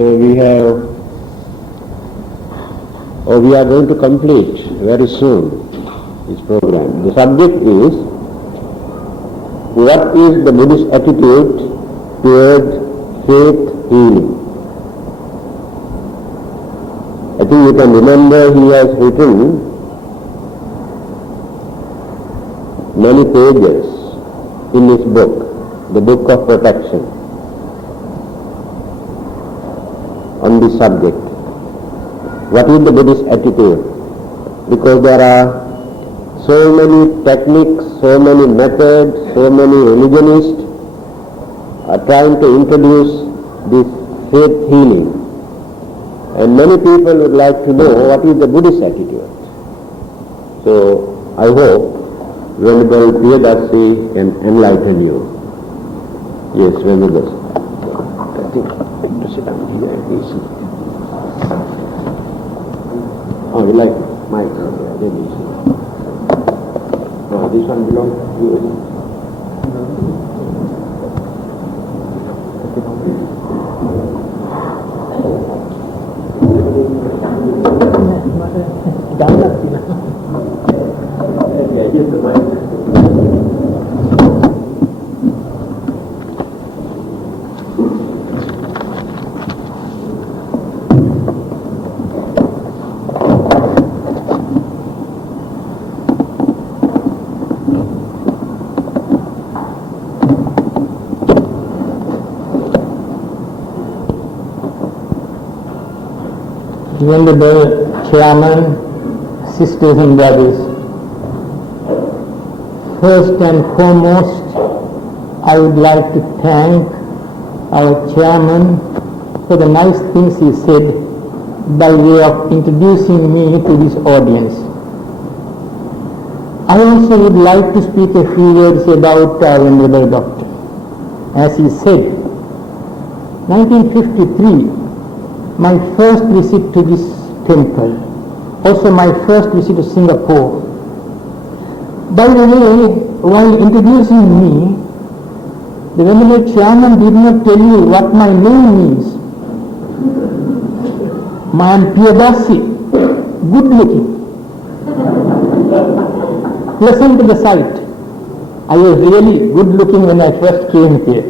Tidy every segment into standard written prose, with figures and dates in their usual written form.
So we are going to complete very soon this program. The subject is, what is the Buddhist attitude toward faith healing? I think you can remember he has written many pages in his book, the Book of Protection, on this subject. What is the Buddhist attitude? Because there are so many techniques, so many methods, so many religionists are trying to introduce this faith healing. And many people would like to know what is the Buddhist attitude. So I hope Venerable Priyadasi can enlighten you. Yes, Venerable. I think I need to sit down here and listen. Oh, you like my then you see. No, this one belongs to you, isn't it? Venerable Chairman, sisters and brothers, first and foremost, I would like to thank our Chairman for the nice things he said by way of introducing me to this audience. I also would like to speak a few words about our Venerable Doctor. As he said, 1953, my first visit to this temple, also my first visit to Singapore. By the way, while introducing me, the Venerable Chairman did not tell you what my name means. I am Priyadasi, good looking, pleasant to the sight. I was really good looking when I first came here.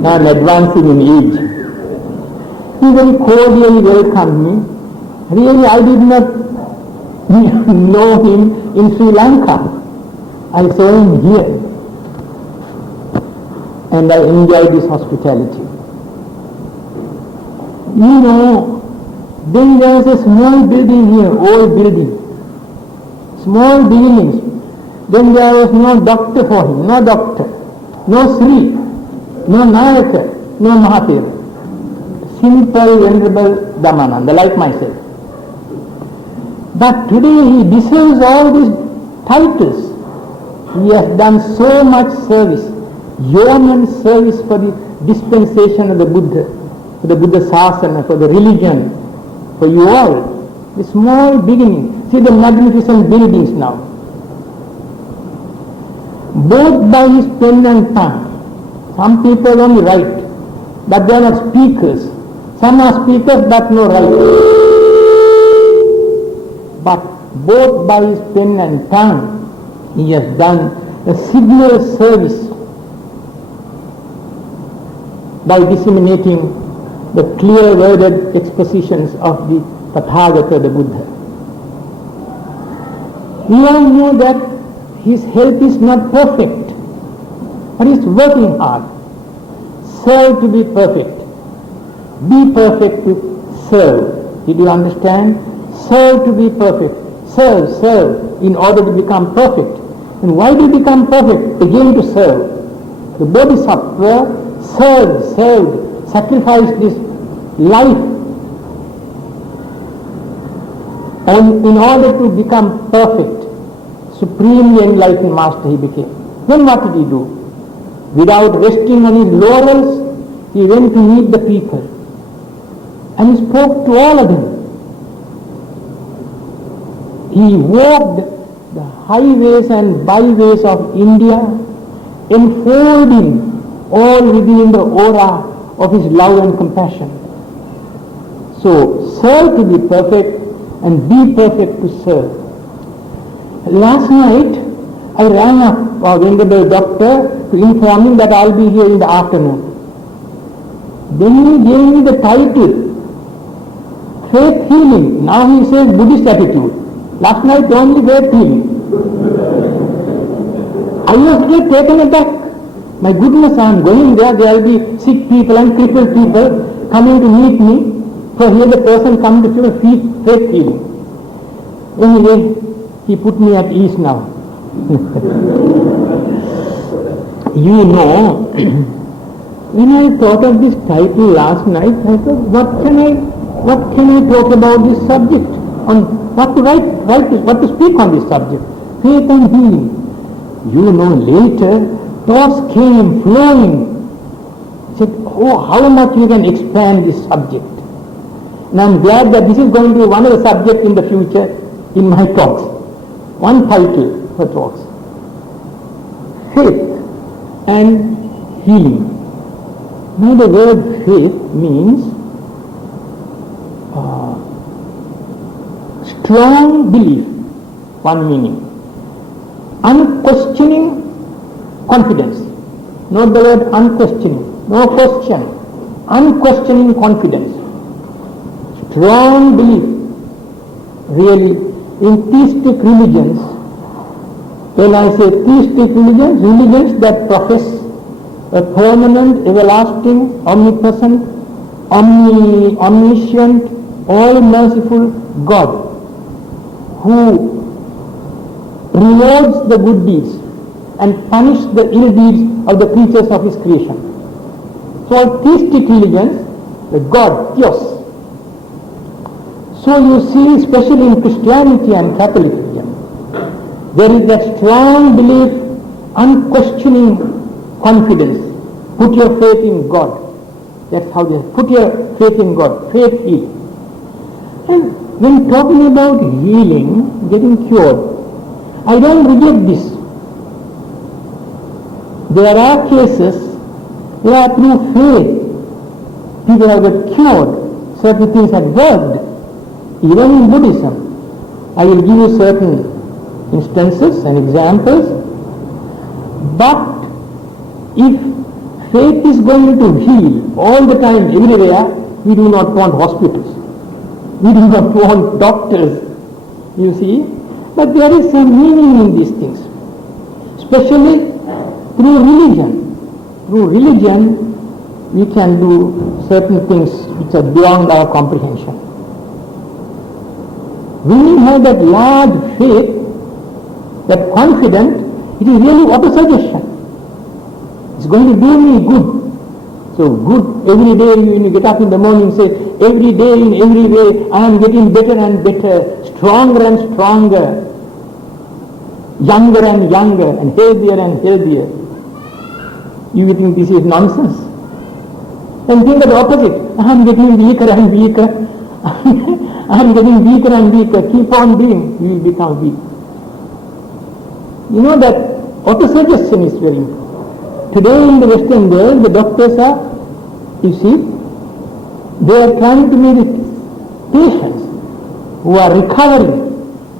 Now I am advancing in age. He very cordially welcomed me. Really, I did not know him in Sri Lanka. I saw him here. And I enjoyed his hospitality. You know, then there was a small building here, old building. Small beginnings. Then there was no doctor for him, no doctor, no Sri, no Nayaka, no Mahathir. Simple, venerable Dhammananda, like myself. But today he deserves all these titles. He has done so much service, yeoman service for the dispensation of the Buddha, for the Buddha Sasana, for the religion, for you all. The small beginning. See the magnificent buildings now. Both by his pen and tongue. Some people only write, but they are not speakers. Some are speakers but no writers. But both by his pen and tongue, he has done a signal service by disseminating the clear-worded expositions of the Tathagata, the Buddha. We all know that his health is not perfect, but he is working hard. Serve to be perfect. Be perfect to serve. Did you understand? Serve to be perfect. Serve in order to become perfect. And why do you become perfect? Again to serve. The Bodhisattva served, sacrificed his life and in order to become perfect, supremely enlightened master he became. Then what did he do? Without resting on his laurels, he went to meet the people. And he spoke to all of them. He walked the highways and byways of India, enfolding all within the aura of his love and compassion. So serve to be perfect and be perfect to serve. Last night I rang up our venerable doctor to inform him that I'll be here in the afternoon. Then he gave me the title, Faith Healing. Now he says Buddhist attitude. Last night only faith healing. I was really taken aback. My goodness, I am going there will be sick people and crippled people coming to meet me. So here the person come to see faith healing. Anyway, he put me at ease now. You know, when I thought of this title last night, I thought, what can I talk about this subject? On what to write, what to speak on this subject? Faith and healing. You know, later thoughts came flowing. I said, oh, how much you can expand this subject. And I'm glad that this is going to be one of the subjects in the future in my talks. One title for talks. Faith and healing. Now the word faith means strong belief, one meaning. Unquestioning confidence. Note the word unquestioning, no question. Unquestioning confidence. Strong belief. Really, in theistic religions, when I say theistic religions, religions that profess a permanent, everlasting, omnipresent, omniscient, all-merciful God who rewards the good deeds and punishes the ill deeds of the creatures of his creation. So all theistic religions, the God, Theos. So you see, especially in Christianity and Catholic religion, there is that strong belief, unquestioning confidence. Put your faith in God. That's how they put your faith in God. Faith heals. And when talking about healing, getting cured, I don't reject this. There are cases where through faith people have got cured, certain things have worked. Even in Buddhism, I will give you certain instances and examples. But if faith is going to heal all the time, everywhere, we do not want hospitals. We do not want doctors, you see. But there is some meaning in these things, especially through religion. Through religion, we can do certain things which are beyond our comprehension. When we have that large faith, that confidence, it is really auto-suggestion. It's going to do me good. So good, every day when you get up in the morning, say, every day in every way I am getting better and better, stronger and stronger, younger and younger, and healthier and healthier. You think this is nonsense? And think of the opposite. I am getting weaker and weaker. I am getting weaker and weaker. Keep on doing, you will become weak. You know that auto-suggestion is very important. Today in the Western world, the doctors are, you see, they are trying to make patients who are recovering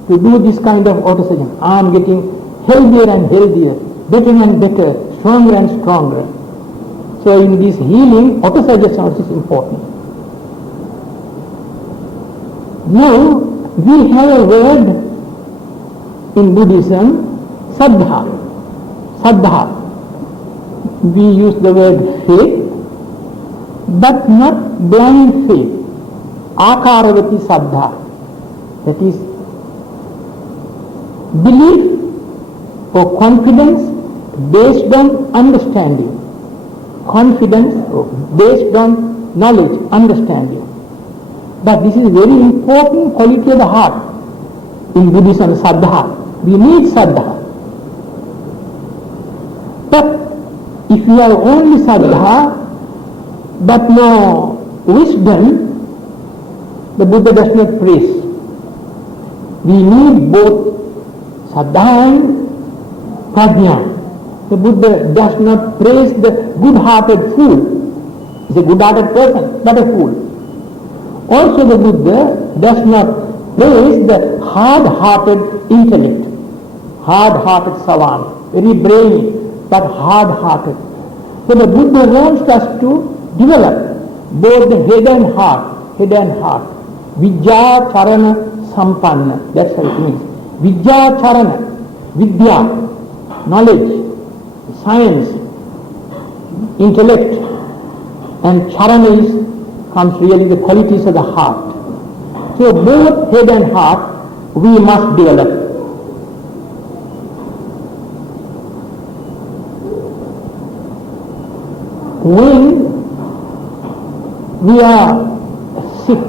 to do this kind of auto-suggestion. I am getting healthier and healthier, better and better, stronger and stronger. So in this healing, auto-suggestion also is important. Now, we have a word in Buddhism, Saddha. Saddha. We use the word faith, but not blind faith. Akaravati Saddha. That is belief or confidence based on understanding. Confidence based on knowledge, understanding. But this is very important quality of the heart. In Buddhism, Saddha. We need Saddha. But if you have only Saddha, but no wisdom, the Buddha does not praise. We need both Saddha and Prajna. The Buddha does not praise the good-hearted fool. He is a good-hearted person, but a fool. Also the Buddha does not praise the hard-hearted intellect, hard-hearted savan, very brainy, but hard-hearted. So the Buddha wants us to develop both the head and heart, Vijja Charana Sampanna, that's what it means. Vijja Charana, Vidya, knowledge, science, intellect, and Charana comes really the qualities of the heart. So both head and heart we must develop. When we are sick,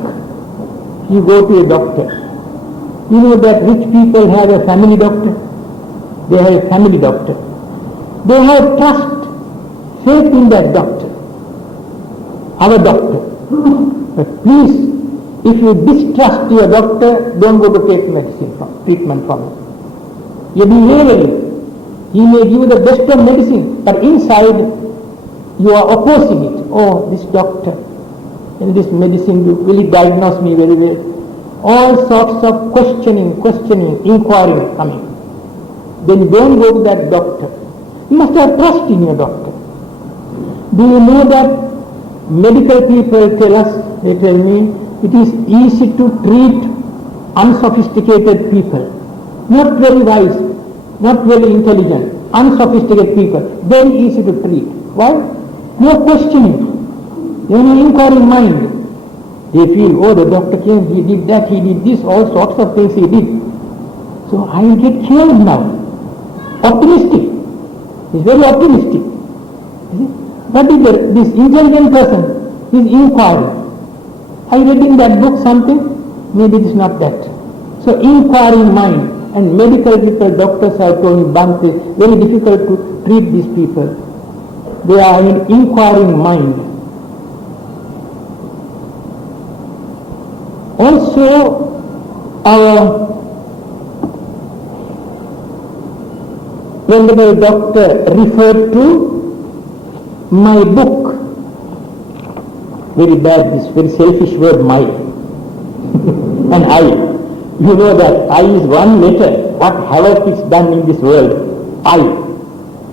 you go to a doctor. You know that rich people have a family doctor. They have a family doctor. They have trust, faith in that doctor, our doctor. But please, if you distrust your doctor, don't go to take treatment from him. You be wary. He may give you the best of medicine, but inside you are opposing it. Oh, this doctor, in this medicine, will he diagnose me very well? All sorts of questioning, inquiring coming. Then don't go to that doctor. You must have trust in your doctor. Do you know that medical people tell us, they tell me, it is easy to treat unsophisticated people, not very wise, not very intelligent, unsophisticated people, very easy to treat. Why? No questioning. They have no inquiring mind. They feel, oh, the doctor came, he did that, he did this, all sorts of things he did. So I will get cured now. Optimistic. He's very optimistic. But this intelligent person is inquiring. I read in that book something, maybe it is not that. So inquiring mind, and medical people, doctors are told me, Bhante, very difficult to treat these people. They are in inquiring mind. Also, our venerable doctor referred to my book. Very bad, this very selfish word, my. And I. You know that I is one letter. What havoc is done in this world? I.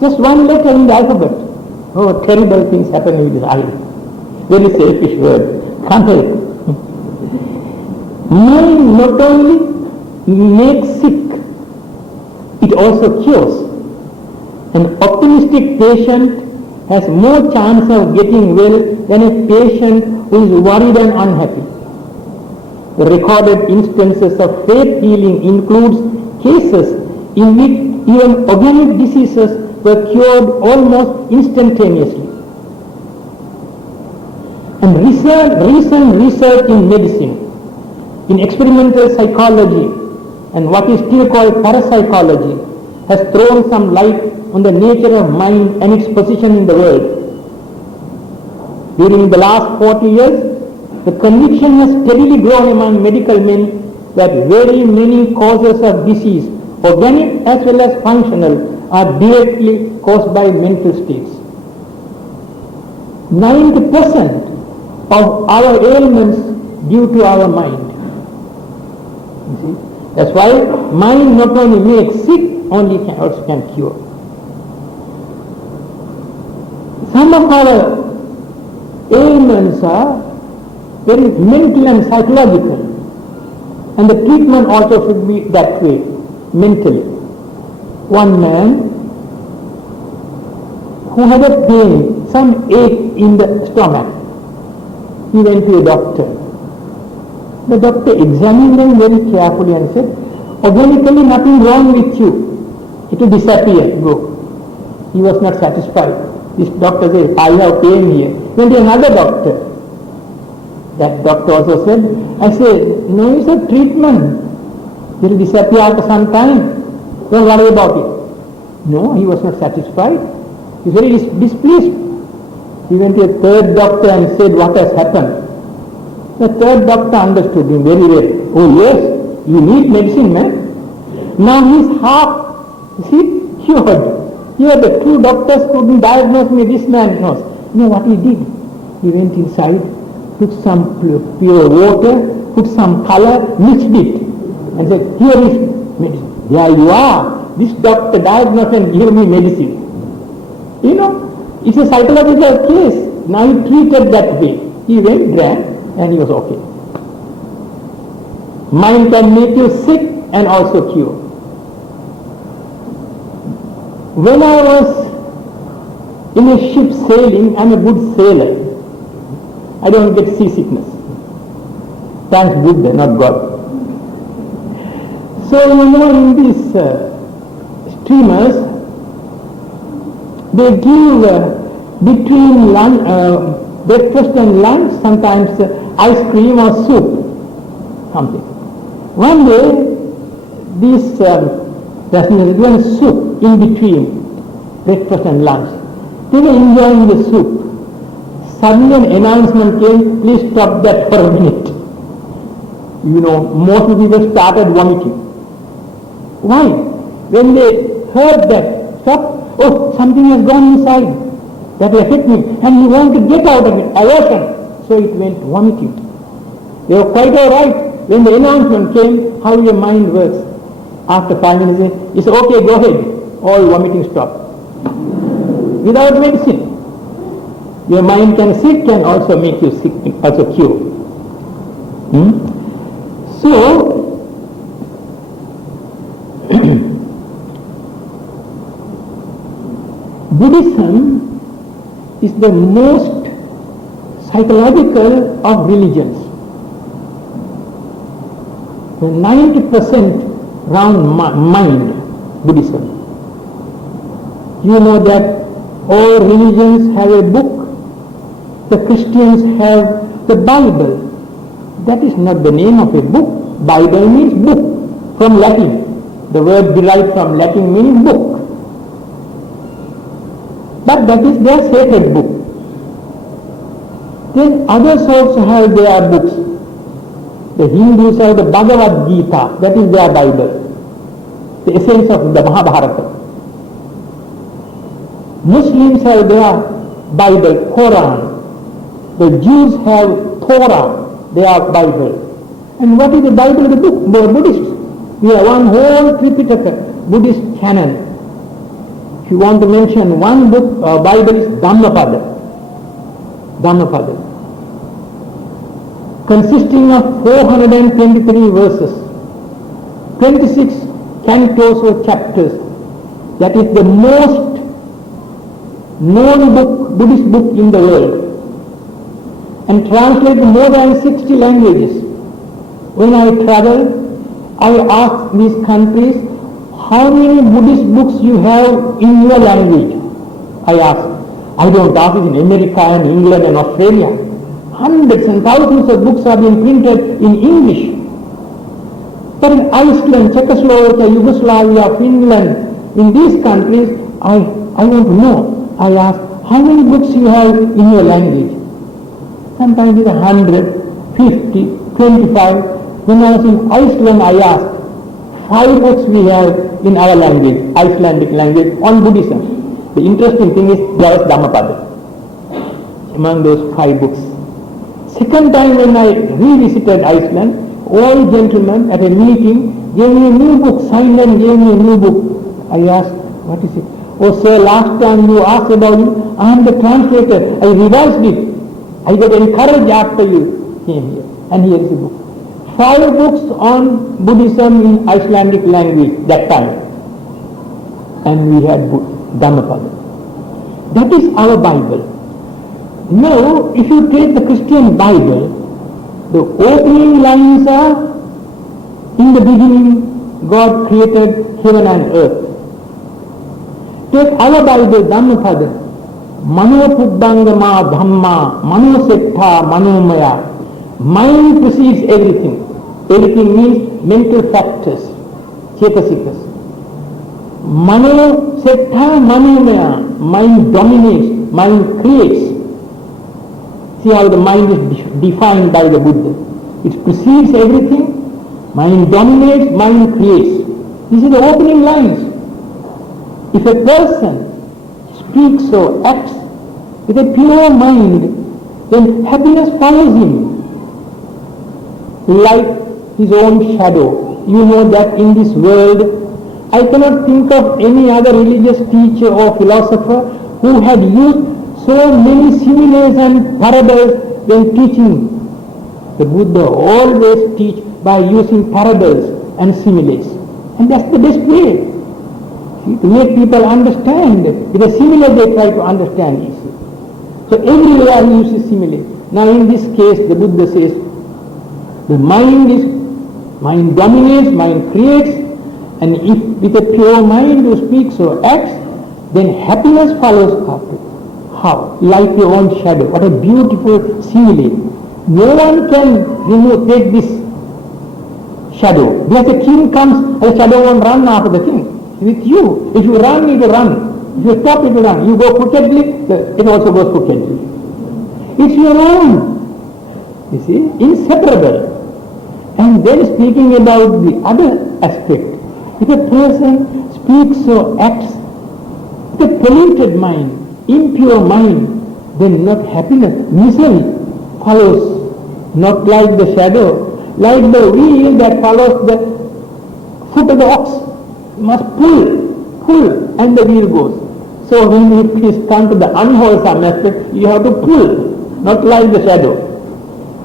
Just one letter in the alphabet. Oh, terrible things happen with this I. Very selfish word. Can't help. Mind not only makes sick, it also cures. An optimistic patient has more chance of getting well than a patient who is worried and unhappy. The recorded instances of faith healing includes cases in which even organic diseases were cured almost instantaneously. And recent research in medicine, in experimental psychology, and what is still called parapsychology, has thrown some light on the nature of mind and its position in the world. During the last 40 years, the conviction has steadily grown among medical men that very many causes of disease, organic as well as functional, are directly caused by mental states. 90% of our ailments due to our mind. You see? That's why mind not only makes sick, also can cure. Some of our ailments are very mental and psychological, and the treatment also should be that way, mentally. One man who had a pain, some ache in the stomach, he went to a doctor. The doctor examined him very carefully and said, organically nothing wrong with you. It will disappear, go. He was not satisfied. This doctor said, I have pain here. Went to another doctor. That doctor also said, I said, no, it's a treatment. It will disappear after some time. Don't worry about it. No, he was not satisfied. He was very displeased. He went to a third doctor and said, what has happened? The third doctor understood him very well. Oh yes, you need medicine, man. Now he's half, cured. Here the two doctors couldn't diagnose me, this man knows. You know what he did? He went inside, took some pure water, put some color, mixed it, and said, here is medicine. There you are. This doctor diagnosed and gave me medicine. You know, it's a psychological case. Now he treated that way. He went, drank, and he was okay. Mind can make you sick and also cure. When I was in a ship sailing, I'm a good sailor. I don't get seasickness. Thanks Buddha, not God. So, you know, in these steamers, they give between breakfast and lunch sometimes ice cream or soup, something. One day, this passengers were given soup in between breakfast and lunch. They were enjoying the soup. Suddenly an announcement came, please stop that for a minute. You know, most of the people started vomiting. Why? When they heard that, stop, oh, something has gone inside. That will affect me. And you want to get out of it, aversion. So it went vomiting. They were quite all right. When the announcement came, how your mind works. After 5 minutes, it's okay, go ahead. All vomiting stopped. Without medicine. Your mind can sick and also make you sick, also cure. So, Buddhism is the most psychological of religions. 90% round mind, Buddhism. You know that all religions have a book. The Christians have the Bible. That is not the name of a book. Bible means book from Latin. The word derived from Latin meaning book. But that is their sacred book. Then others also have their books. The Hindus have the Bhagavad Gita, that is their Bible, the essence of the Mahabharata. Muslims have their Bible, Quran. The Jews have Torah, their Bible. And what is the Bible? The book, the Buddhists. We have one whole Tripitaka, Buddhist canon. If you want to mention one book, Bible is Dhammapada. Dhammapada. Consisting of 423 verses, 26 cantos or chapters. That is the most known book, Buddhist book in the world, and translated more than 60 languages. When I travel, I ask these countries, how many Buddhist books you have in your language? I ask. I don't ask it in America and England and Australia. Hundreds and thousands of books are being printed in English. But in Iceland, Czechoslovakia, Yugoslavia, Finland, in these countries, I want to know. I ask, how many books you have in your language? Sometimes it's 100, 50, 25. When I was in Iceland, I asked, 5 books we have in our language, Icelandic language, on Buddhism. The interesting thing is, there was Dhammapada among those 5 books. Second time when I revisited Iceland, all gentlemen at a meeting gave me a new book, signed and gave me a new book. I asked, what is it? Oh sir, last time you asked about it, I am the translator. I revised it. I got encouraged after you came here. And here is the book. 5 books on Buddhism in Icelandic language that time. And we had Dhammapada. That is our Bible. Now, if you take the Christian Bible, the opening lines are, in the beginning, God created heaven and earth. Take our Bible, Dhammapada, Mano Puddangama Dhamma, Mano Settha, Manomaya. Mind precedes everything. Everything means mental factors, chetasikas. Mano Settha, Manomaya. Mind dominates, mind creates. See how the mind is defined by the Buddha. It precedes everything, mind dominates, mind creates. This is the opening lines. If a person speaks or acts with a pure mind, then happiness follows him like his own shadow. You know that in this world, I cannot think of any other religious teacher or philosopher who had used so many similes and parables when teaching. The Buddha always teach by using parables and similes. And that's the best way. See, to make people understand. With a simile they try to understand easily. So everywhere he uses simile. Now in this case the Buddha says, the mind dominates, mind creates, and if with a pure mind you speak or acts, then happiness follows after. How? Like your own shadow. What a beautiful simile. No one can take this shadow. Because the king comes, the shadow won't run after the king. With you, if you run, it will run. If you stop, it will run. You go crookedly, it also goes crookedly. It's your own. You see, inseparable. And then speaking about the other aspect, if a person speaks or acts with a polluted mind, impure mind, then not happiness, misery follows. Not like the shadow, like the wheel that follows the foot of the ox. You must pull, and the wheel goes. So when it is come to the unwholesome aspect, you have to pull, not like the shadow.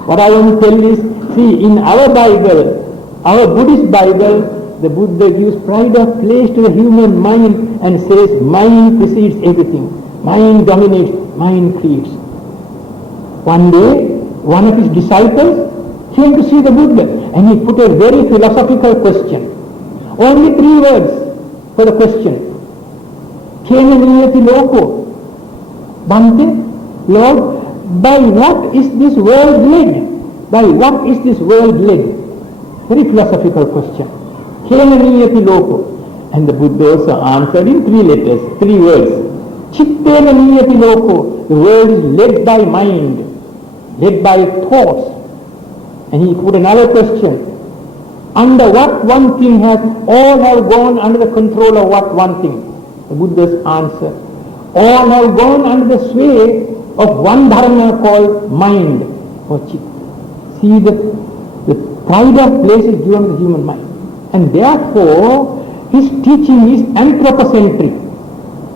What I want to tell is, see, in our Bible, our Buddhist Bible, the Buddha gives pride of place to the human mind and says, mind precedes everything. Mind dominates, mind creates. One day, one of his disciples came to see the Buddha and he put a very philosophical question. Only 3 words for the question. Kena niyati loko? Bhante, Lord, by what is this world led? By what is this world led? Very philosophical question. Kena niyati loko? And the Buddha also answered in 3 letters, 3 words. Chittena niyati loko? The world is led by mind, led by thoughts. And he put another question. Under what one thing all have gone under the control of what one thing? The Buddha's answer. All have gone under the sway of one dharma called mind or chitta. See, the pride of place is given to the human mind. And therefore, his teaching is anthropocentric,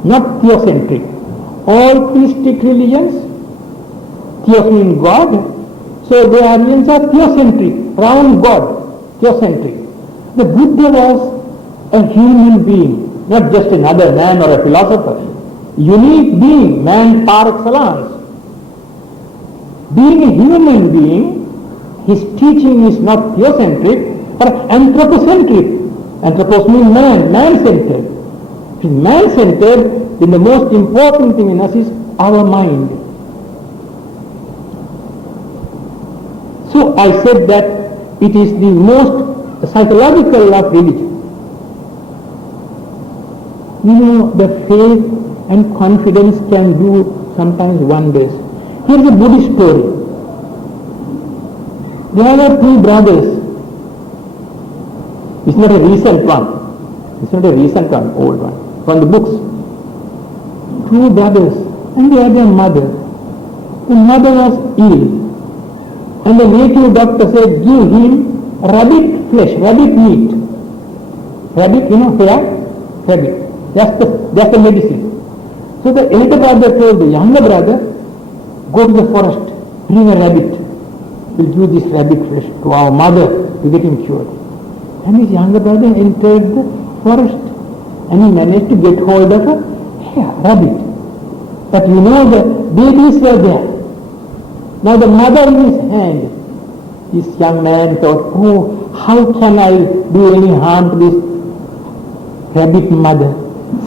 not theocentric. All theistic religions, theos means God, so their religions are theocentric, round God, theocentric. The Buddha was a human being, not just another man or a philosopher. Unique being, man par excellence. Being a human being, his teaching is not theocentric, but anthropocentric. Anthropos means man, man-centered. If it's man-centered, then the most important thing in us is our mind. So I said that it is the most psychological of religion. You know, the faith and confidence can do sometimes wonders. Here is a Buddhist story. There were 2 brothers. It's not a recent one. It's not a recent one, old one. From the books. 2 brothers, and they had their mother. The mother was ill. And the native doctor said, give him rabbit flesh, rabbit meat. Rabbit, hair, rabbit. That's the medicine. So the elder brother told the younger brother, go to the forest, bring a rabbit. We'll give this rabbit flesh to our mother to get him cured. And his younger brother entered the forest and he managed to get hold of a rabbit. But the babies were there. Now the mother in his hand. This young man thought, oh, how can I do any harm to this rabbit mother?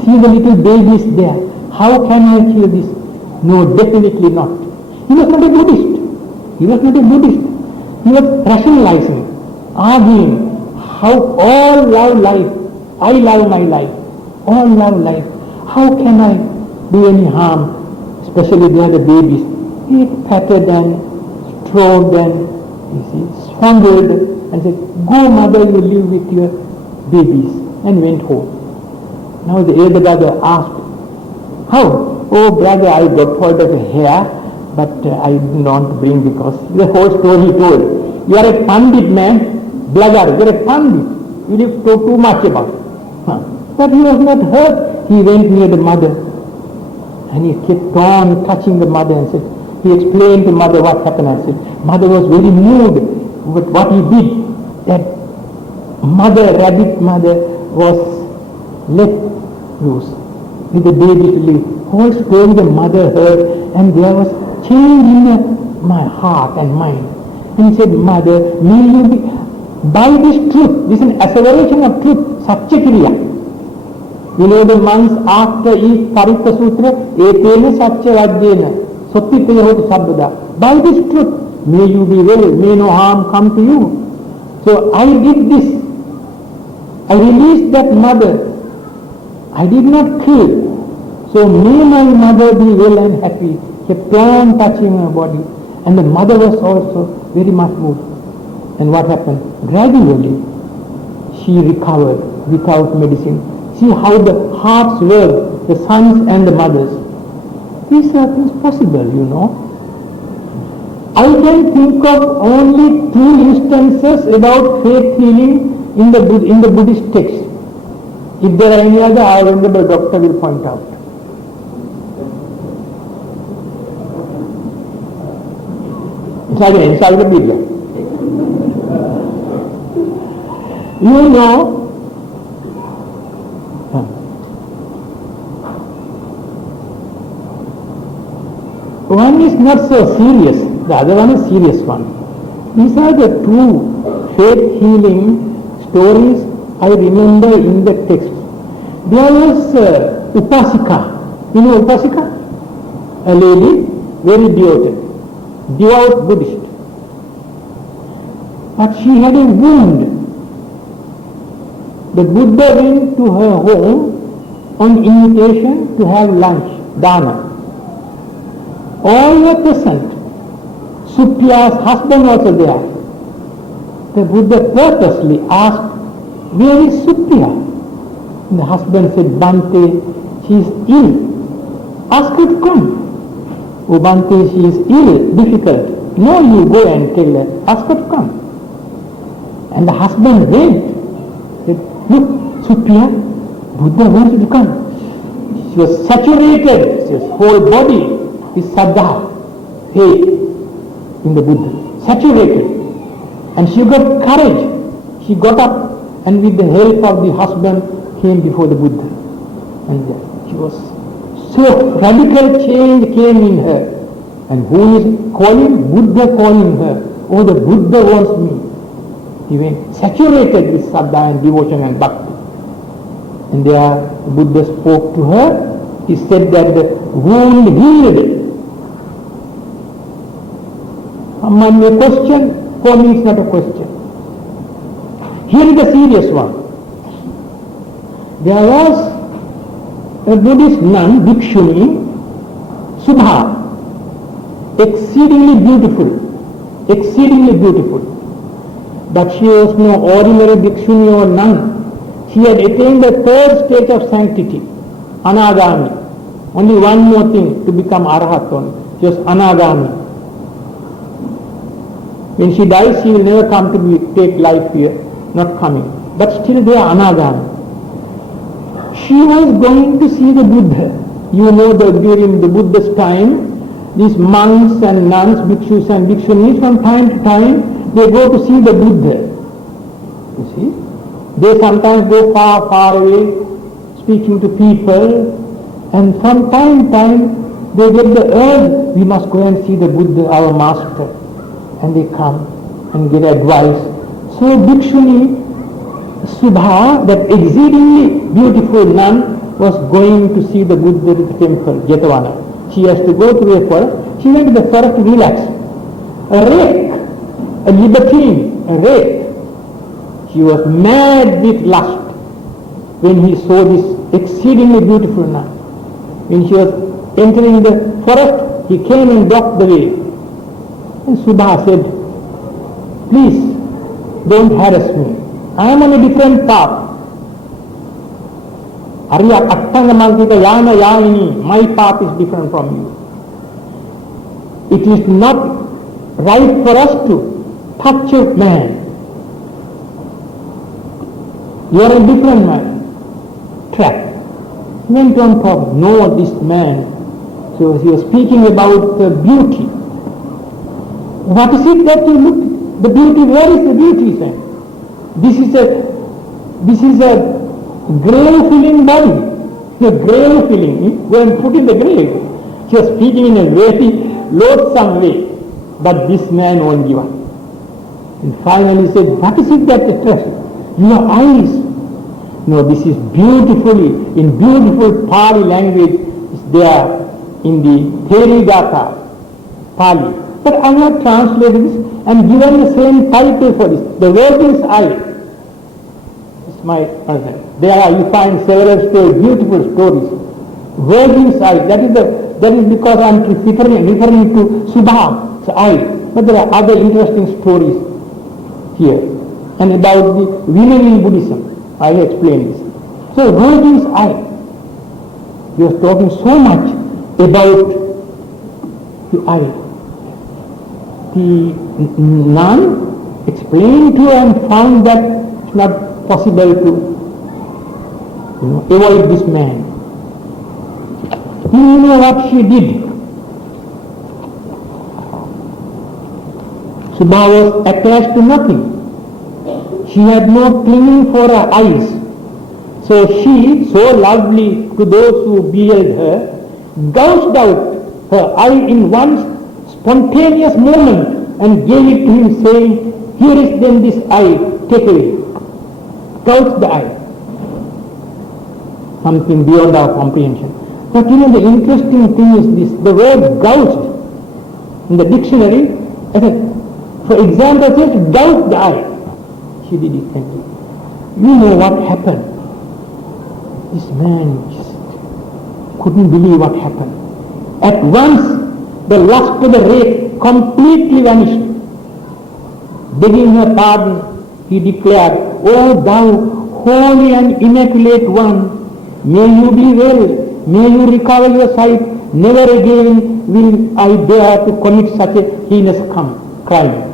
See the little babies there. How can I kill this? No, definitely not. He was not a Buddhist. He was rationalizing, arguing, how all love life. I love my life. All love life. How can I do any harm? Especially they are the babies. He patted and stroked and fondled and said, go mother, you live with your babies, and went home. Now the elder brother asked, how? Oh brother, I got hold of a hair, but I didn't want to bring because the whole story he told. You are a Pandit man, blackguard, you are a Pandit. You didn't talk too much about it. But he was not hurt. He went near the mother and he kept on touching the mother and said, he explained to mother what happened. I said, mother was very moved with what he did. That mother, rabbit mother, was let loose with the baby to live. Whole story the mother heard, and there was change in my heart and mind. And he said, mother, may you be, by this truth, this is an asseveration of truth, Satchakriya. You know the monks after each Parita Sutra, Etena Satcha Vajjena, Sottipaya Hota Sabbada. By this truth, may you be well, may no harm come to you. So I did this. I released that mother. I did not kill. So may my mother be well and happy. Kept on touching her body. And the mother was also very much moved. And what happened? Gradually, she recovered without medicine. See how the hearts work, the sons and the mothers. These are things possible, you know. I can think of only 2 instances about faith healing in the Buddhist text. If there are any other, I remember the doctor will point out. It's like an encyclopedia. You know, one is not so serious, the other one is serious one. These are the 2 faith healing stories I remember in the text. There was Upasika. You know Upasika? A lady, very devout Buddhist. But she had a wound. The Buddha went to her home on invitation to have lunch, dana. All were present. Supriya's husband also there. The Buddha purposely asked, where is Supriya? And the husband said, Bhante, she is ill. Ask her to come. Oh Bhante, she is ill, difficult. No, you go and tell her, ask her to come. And the husband went. Said, look, Supriya, Buddha wants you to come. She was saturated, his whole body is saddha, faith in the Buddha, saturated. And she got courage. She got up and with the help of the husband came before the Buddha. And she was so radical change came in her. And who is calling? Buddha calling her. Oh, the Buddha wants me. He went saturated with saddha and devotion and bhakti. And there Buddha spoke to her. He said that the wound healed. A question, for me it's not a question. Here is the serious one. There was a Buddhist nun, Bhikshuni, Subha, exceedingly beautiful. But she was no ordinary Bhikshuni or nun. She had attained the 3rd stage of sanctity, Anagami. Only one more thing to become Arahat only. She was Anagami. When she dies, she will never come to take life here, not coming. But still they are Anagami. She was going to see the Buddha. You know that during the Buddha's time, these monks and nuns, bhikshus and bhikshunis, from time to time, they go to see the Buddha. You see? They sometimes go far, far away, speaking to people, and from time to time, they get the urge, we must go and see the Buddha, our master. And they come and get advice. So Bhikshuni Subha, that exceedingly beautiful nun, was going to see the Buddha at the temple, Jetavana. She has to go to a forest. She went to the forest to relax. A rake, a libertine, a rake. He was mad with lust when he saw this exceedingly beautiful nun. When she was entering the forest, he came and blocked the way. And Subha said, please, don't harass me. I am on a different path. Arya Attanga Malkita Yana Yayini, my path is different from you. It is not right for us to touch a man. You are a different man. Track. He went on talk. No, this man. So he was speaking about beauty. What is it that you look? The beauty. Where is the beauty, sir? This is a grave-filling body. The grave-filling. Go and put in the grave. He was speaking in a very loathsome way. But this man won't give up. And finally he said, what is it that attracts? Your eyes. No, this is beautifully, in beautiful Pali language, is there in the Therigatha Pali. But I have not translated this and given the same title for this. The Virgin's Eye. It's my answer. There you find several stories, beautiful stories. Virgin's Eye. That is because I am referring to Subha's eye. But there are other interesting stories here. And about the women in Buddhism, I will explain this. So Virgin's Eye. He was talking so much about the eye. The nun explained to her and found that it's not possible to avoid this man. You know what she did? Subha was attached to nothing. She had no clinging for her eyes. So she, so lovely to those who beheld her, gouged out her eye in one spontaneous moment and gave it to him, saying, here is then this eye, take away. Gouged the eye. Something beyond our comprehension. But the interesting thing is this, the word gouged in the dictionary, for example, says gouged the eye. She did it. You know what happened? This man just couldn't believe what happened. At once, the lust of the rape completely vanished. Begging her pardon, he declared, O thou holy and immaculate one, may you be well, may you recover your sight, never again will I dare to commit such a heinous crime.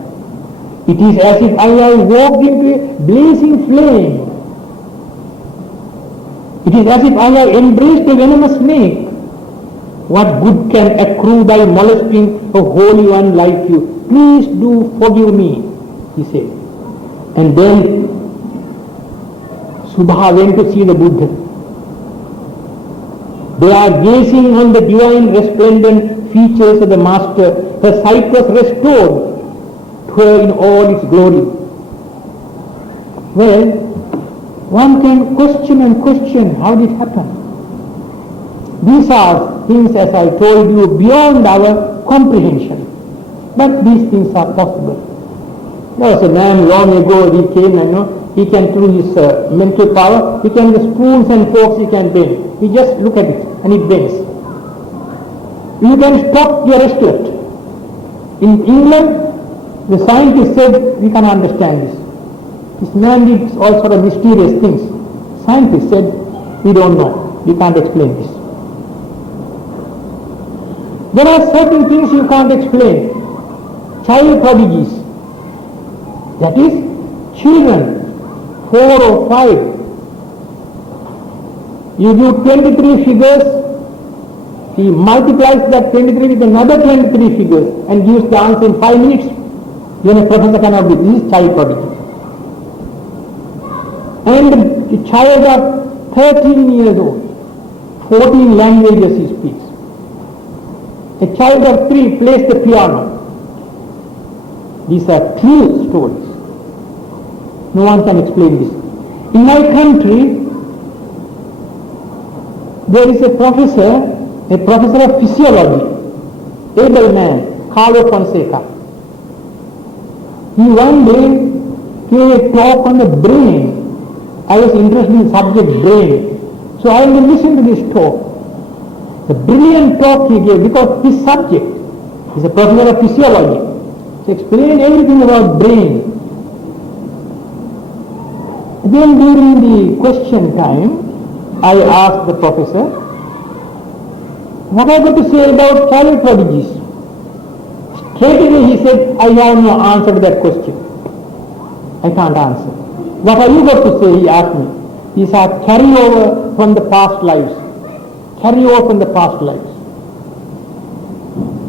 It is as if I have walked into a blazing flame. It is as if I have embraced a venomous snake. What good can accrue by molesting a holy one like you? Please do forgive me, he said. And then Subha went to see the Buddha. They are gazing on the divine resplendent features of the Master. Her sight was restored to her in all its glory. Well, one can question how did it happen. These are things, as I told you, beyond our comprehension. But these things are possible. There was a man long ago, he came and he can, through his mental power, he can, the spoons and forks he can bend. He just look at it and it bends. You can stop your restaurant. In England, the scientists said, we can understand this. This man did all sort of mysterious things. Scientists said, we don't know. We can't explain this. There are certain things you can't explain. Child prodigies. That is, children, 4 or 5. You do 23 figures, he multiplies that 23 with another 23 figures and gives the answer in 5 minutes. Then a professor cannot do this. Is child prodigy. And the child of 13 years old, 14 languages he speaks. A child of 3 plays the piano. These are true stories. No one can explain this. In my country, there is a professor of physiology, able man, Carlo Fonseca. He one day gave a talk on the brain. I was interested in the subject brain. So I will listen to this talk. The brilliant talk he gave, because his subject is a professor of physiology. He explained everything about brain. Then during the question time, I asked the professor, what are you going to say about child prodigies? straight away he said, I have no answer to that question. I can't answer. What have you got to say? He asked me. These are carryover from the past lives. Carryover from the past lives.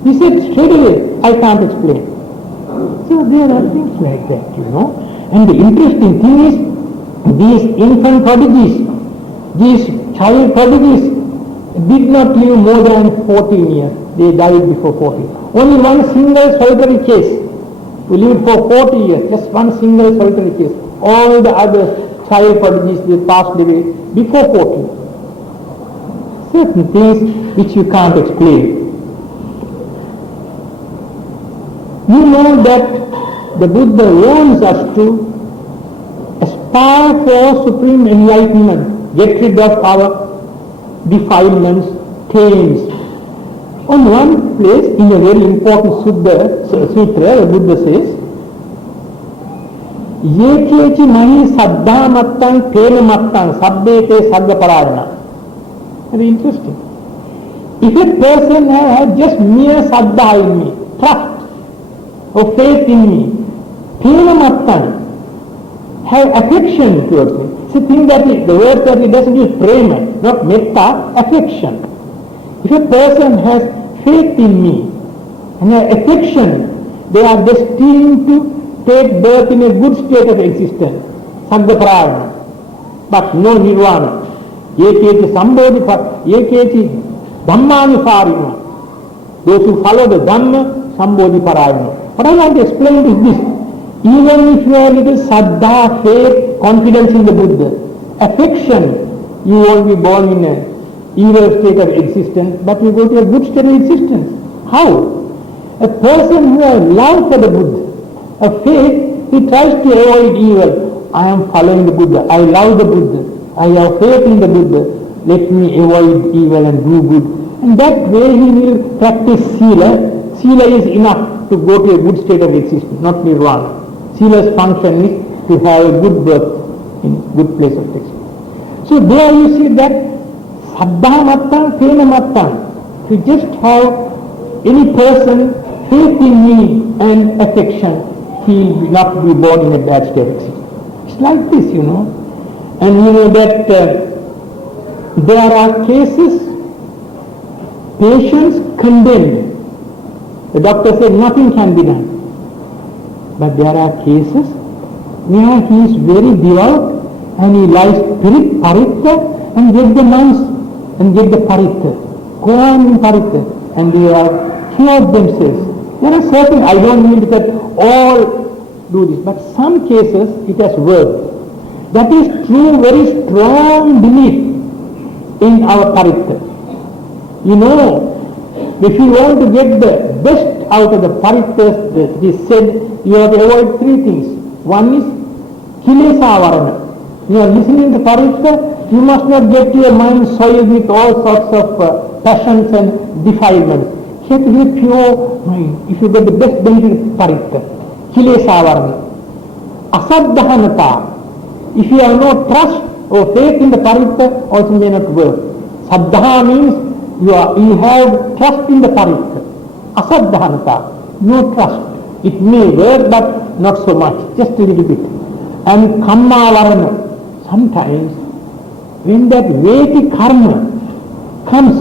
He said straight away, I can't explain. So there are things like that, you know. And the interesting thing is, these infant prodigies, these child prodigies did not live more than 14 years. They died before 40. Only one single solitary case who lived for 40 years, just one single solitary case. All the other child prodigies, they passed away before 40. Certain things which you can't explain. You know that the Buddha warns us to aspire for supreme enlightenment, get rid of our defilements, taints. On one place, in a very important sutra, the Buddha says, Ye kechi mahi saddha mattang tena mattang sabbete sagga parayana. Very interesting. If a person has just mere saddha in me, trust or faith in me, tena mattang, have affection towards me. So think that the word that he doesn't use prema, not metta, affection. If a person has faith in me and have affection, they are destined to take birth in a good state of existence, sagga parayana, but no nirvana. Eketi sambodhi, eketi dhammanusarino. Those who follow the Dhamma, sambodhi parayana. What I want to explain is this. Even if you have little saddha, faith, confidence in the Buddha, affection, you won't be born in an evil state of existence, but you go to a good state of existence. How? A person who has love for the Buddha, a faith, he tries to avoid evil. I am following the Buddha, I love the Buddha, I have faith in the Buddha, let me avoid evil and do good. And that way he will practice sila. Sila is enough to go to a good state of existence, not nirvana. Sila's function is to have a good birth in good place of existence. So there you see that saddha mattang, tena mattang. If you just have any person faith in me and affection, he will not be born in a bad state of existence. It's like this, you know. And you know that there are cases, patients condemned. The doctor said nothing can be done. But there are cases where he is very devout and he lies spirit paritta and get the monks and get the paritta. Go on in paritta and they are cured themselves. There are certain, I don't mean that all do this, but some cases it has worked. That is true, very strong belief in our paritta. You know, if you want to get the best out of the parittas, it is said, you have to avoid three things. One is kilesa varana. You are listening to paritta, you must not get your mind soiled with all sorts of passions and defilements. You have to be a pure mind. If you get the best benefit of paritta, kilesa varana. Asaddhanata. If you have no trust or faith in the paritta, also may not work. Saddha means you have trust in the paritta. Asaddhanata, no trust. It may work, but not so much, just a little bit. And kamma varana, sometimes when that veti karma comes,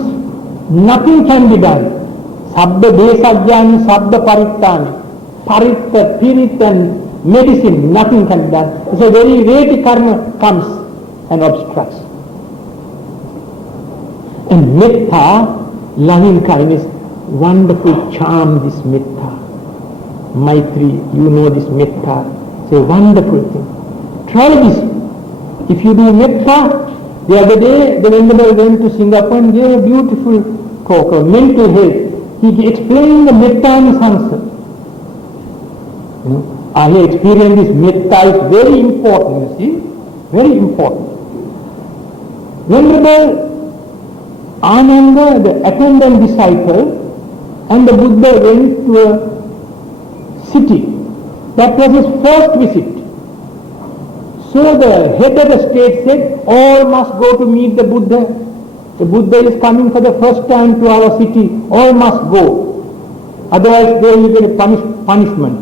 nothing can be done. Sabda desajjani, sabda parittani, paritta, pirit and medicine, nothing can be done. It's a very veti karma comes and obstructs. And metta, loving kindness, wonderful charm, this metta. Maitri, you know this metta, it's a wonderful thing. Try this. If you do metta, the other day the Venerable went to Singapore and gave a beautiful talk of mental health. He explained the metta in Sanskrit. I experienced this metta is very important, you see, very important. Venerable Ananda, the attendant disciple, and the Buddha went to a city. That was his first visit. So the head of the state said, all must go to meet the Buddha. The Buddha is coming for the first time to our city. All must go. Otherwise they will get a punishment,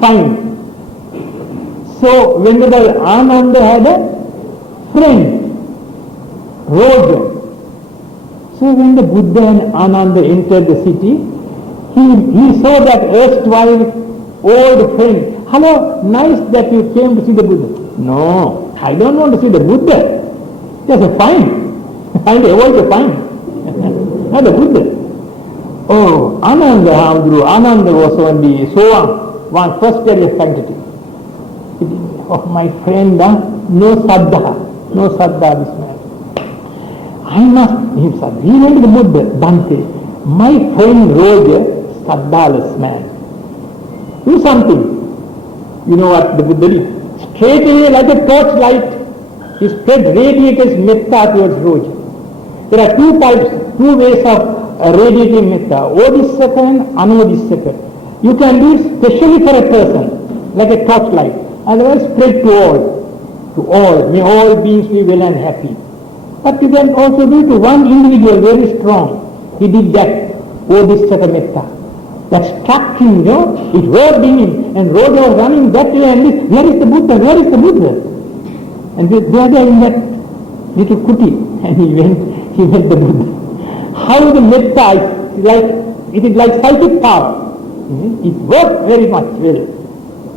fine. So Venkatara Ananda had a friend, Roja. So when the Buddha and Ananda entered the city, he saw that erstwhile old friend. Hello, nice that you came to see the Buddha. No, I don't want to see the Buddha. Just a fine. Avoid the fine. Not the Buddha. Oh, Ananda was only one first stage of sanctity. Oh, my friend, no saddha this man. I must himself. He went to the Buddha, Bhante. My friend Roja, saddhaless man. Do something. You know what the Buddha did? Straight away, like a torchlight, he spread radiated metta towards Roja. There are two ways of radiating metta, Odissaka and Anodissaka. You can do it specially for a person, like a torchlight. Otherwise spread to all. May all beings be well and happy. But you can also do it to one individual, very strong. He did that, Odissaka metta. That struck him, it worked in him. And Roja was running that way and this, where is the Buddha? And they are in that little kuti. And he met the Buddha. How the metta it is like psychic power. It works very much well.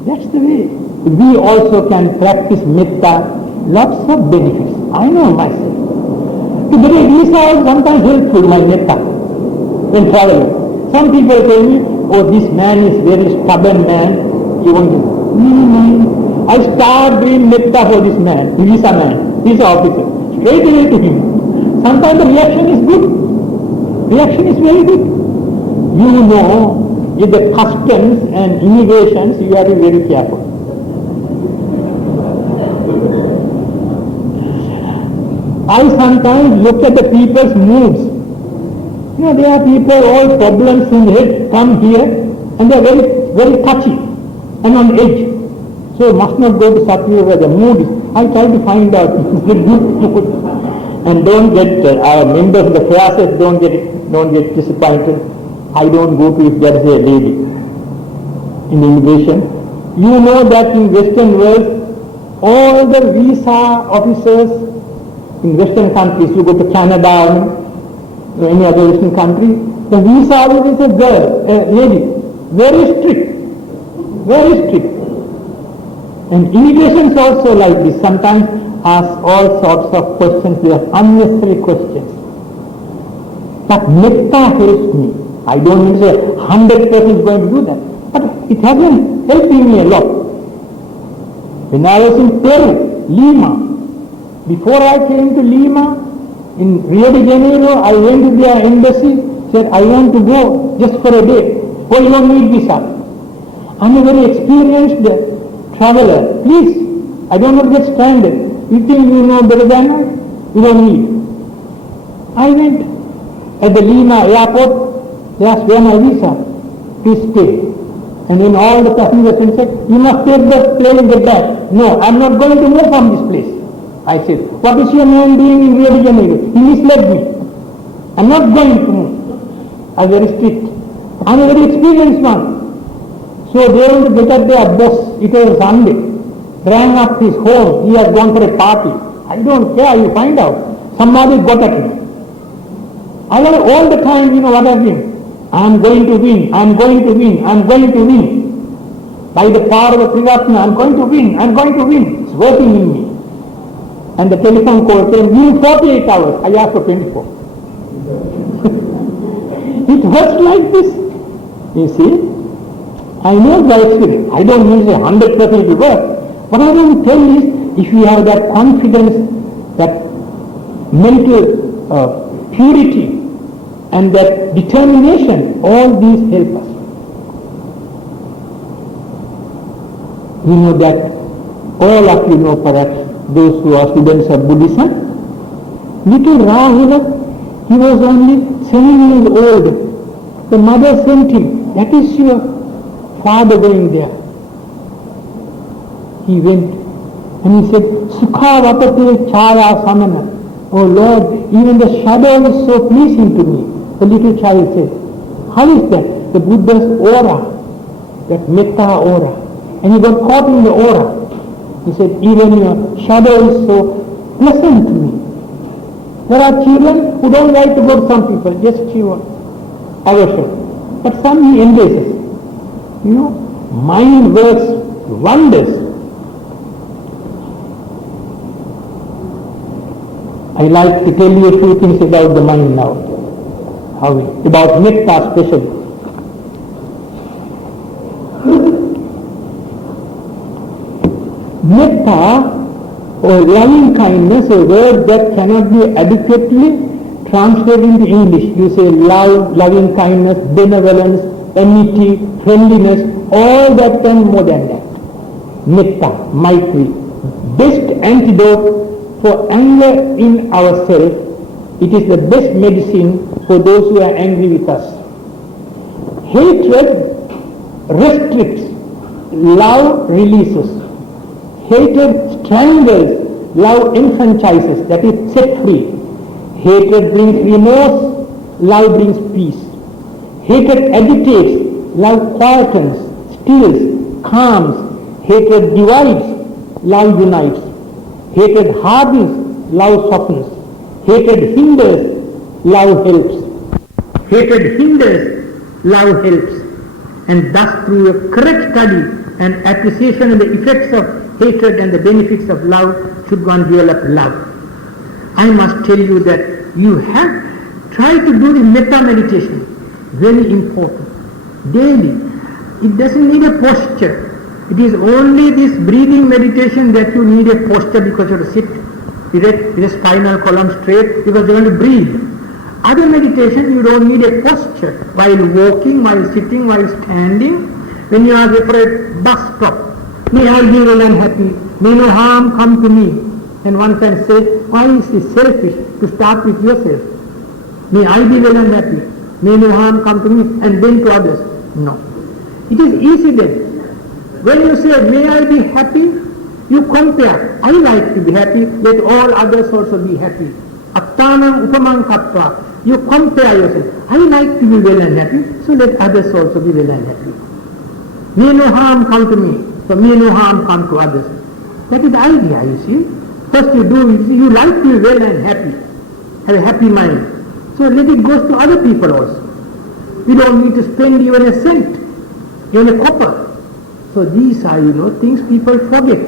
That's the way. We also can practice metta, lots of benefits. I know myself. These are sometimes helpful, my metta, when traveling. Some people tell me, oh, this man is very stubborn man, you want to... No. I start doing metta for this man, visa man, visa officer, straight away to him. Sometimes the reaction is good. Reaction is very good. You know, with the customs and immigrations, you have to be very careful. I sometimes look at the people's moods. There are people, all problems in the head come here and they are very, very touchy and on edge. So must not go to Satya where the mood is. I try to find out the good mood. And don't get, our members of the classes don't get disappointed. I don't go to if there is a lady in immigration. You know that in Western world, all the visa officers in Western countries, you go to Canada, or any other Western country, the visa officer is a girl, a lady, very strict. And immigrations also like this, sometimes ask all sorts of questions, they are unnecessary questions. But metta helps me. I don't mean to say 100% is going to do that, but it has been helping me a lot. When I was in Peru, Lima, before I came to Lima, in Rio de Janeiro, I went to their embassy, said, I want to go just for a day. Oh, you don't need visa. I'm a very experienced traveler. Please, I don't want to get stranded. You think you know better than I? You don't need. I went at the Lima airport, they asked, where my visa? Please stay. And then all the passengers said, you must take the plane and get back. No, I'm not going to move from this place. I said, what is your man doing in Rio de Janeiro? He misled me. I'm not going to move. I'm very strict. I'm a very experienced one. So they want to get at their boss. It was Sunday. Rang up his home. He has gone for a party. I don't care. You find out. Somebody got at him. I was all the time, what I mean. I'm going to win. I'm going to win. I'm going to win. By the power of Triratna, I'm going to win. I'm going to win. It's working in me. And the telephone call came, give 48 hours. I asked for 24. It works like this. You see? I know by experience. I don't mean to say 100% it will work. What I want to tell is, if you have that confidence, that mental purity, and that determination, all these help us. You know that, all of you know perhaps, those who are students of Buddhism, little Rahula, he was only 7 years old. The mother sent him, that is your father going there. He went and he said, Sukha vapate chara samana. Oh Lord, even the shadow is so pleasing to me. The little child said, how is that? the Buddha's aura, that metta aura. And he got caught in the aura. He said, even your shadow is so pleasant to me. There are children who don't write about some people, just Shiva, aversion. But some he embraces. You know, mind works wonders. I like to tell you a few things about the mind now. About metta especially. Metta, or loving kindness, a word that cannot be adequately translated into English. You say love, loving kindness, benevolence, amity, friendliness, all that and more than that. Metta, Maitri, best antidote for anger in ourselves. It is the best medicine for those who are angry with us. Hatred restricts, love releases. Hatred strangles, love enfranchises, that is set free. Hatred brings remorse, love brings peace. Hatred agitates, love quietens, stills, calms. Hatred divides, love unites. Hatred hardens, love softens. Hatred hinders, love helps. Hatred hinders, love helps. And thus through a correct study and appreciation of the effects of hatred and the benefits of love should one develop love. I must tell you that you have tried to do the metta meditation, very important, daily. It doesn't need a posture. It is only this breathing meditation that you need a posture because you have to sit with the spinal column straight because you want to breathe. Other meditation you don't need a posture. While walking, while sitting, while standing, when you are for a bus stop, may I be well and happy, may no harm come to me. And one can say, why is it selfish to start with yourself? May I be well and happy, may no harm come to me, and then to others. No. It is easy then. When you say, may I be happy, you compare. I like to be happy, let all others also be happy. Attanam upamam kattva. You compare yourself. I like to be well and happy, so let others also be well and happy. May no harm come to me, so may no harm come to others. That is the idea, you see. First you do, you like to be well and happy, have a happy mind. So let it go to other people also. You don't need to spend even a cent, even a copper. So these are, things people forget.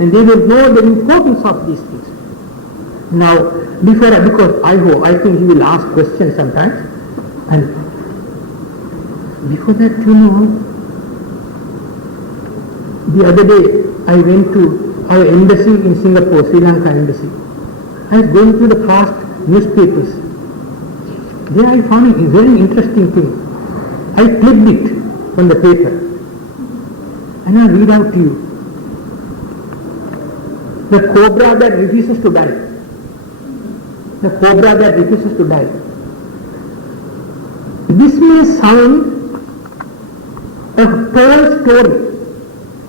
And they will know the importance of these things. Now, because I think you will ask questions sometimes. And before that, the other day I went to our embassy in Singapore, Sri Lanka embassy. I was going through the past newspapers. There I found a very interesting thing. I clipped it from the paper. And I read out to you. The cobra that refuses to die. The cobra that refuses to die. This may sound a tall story,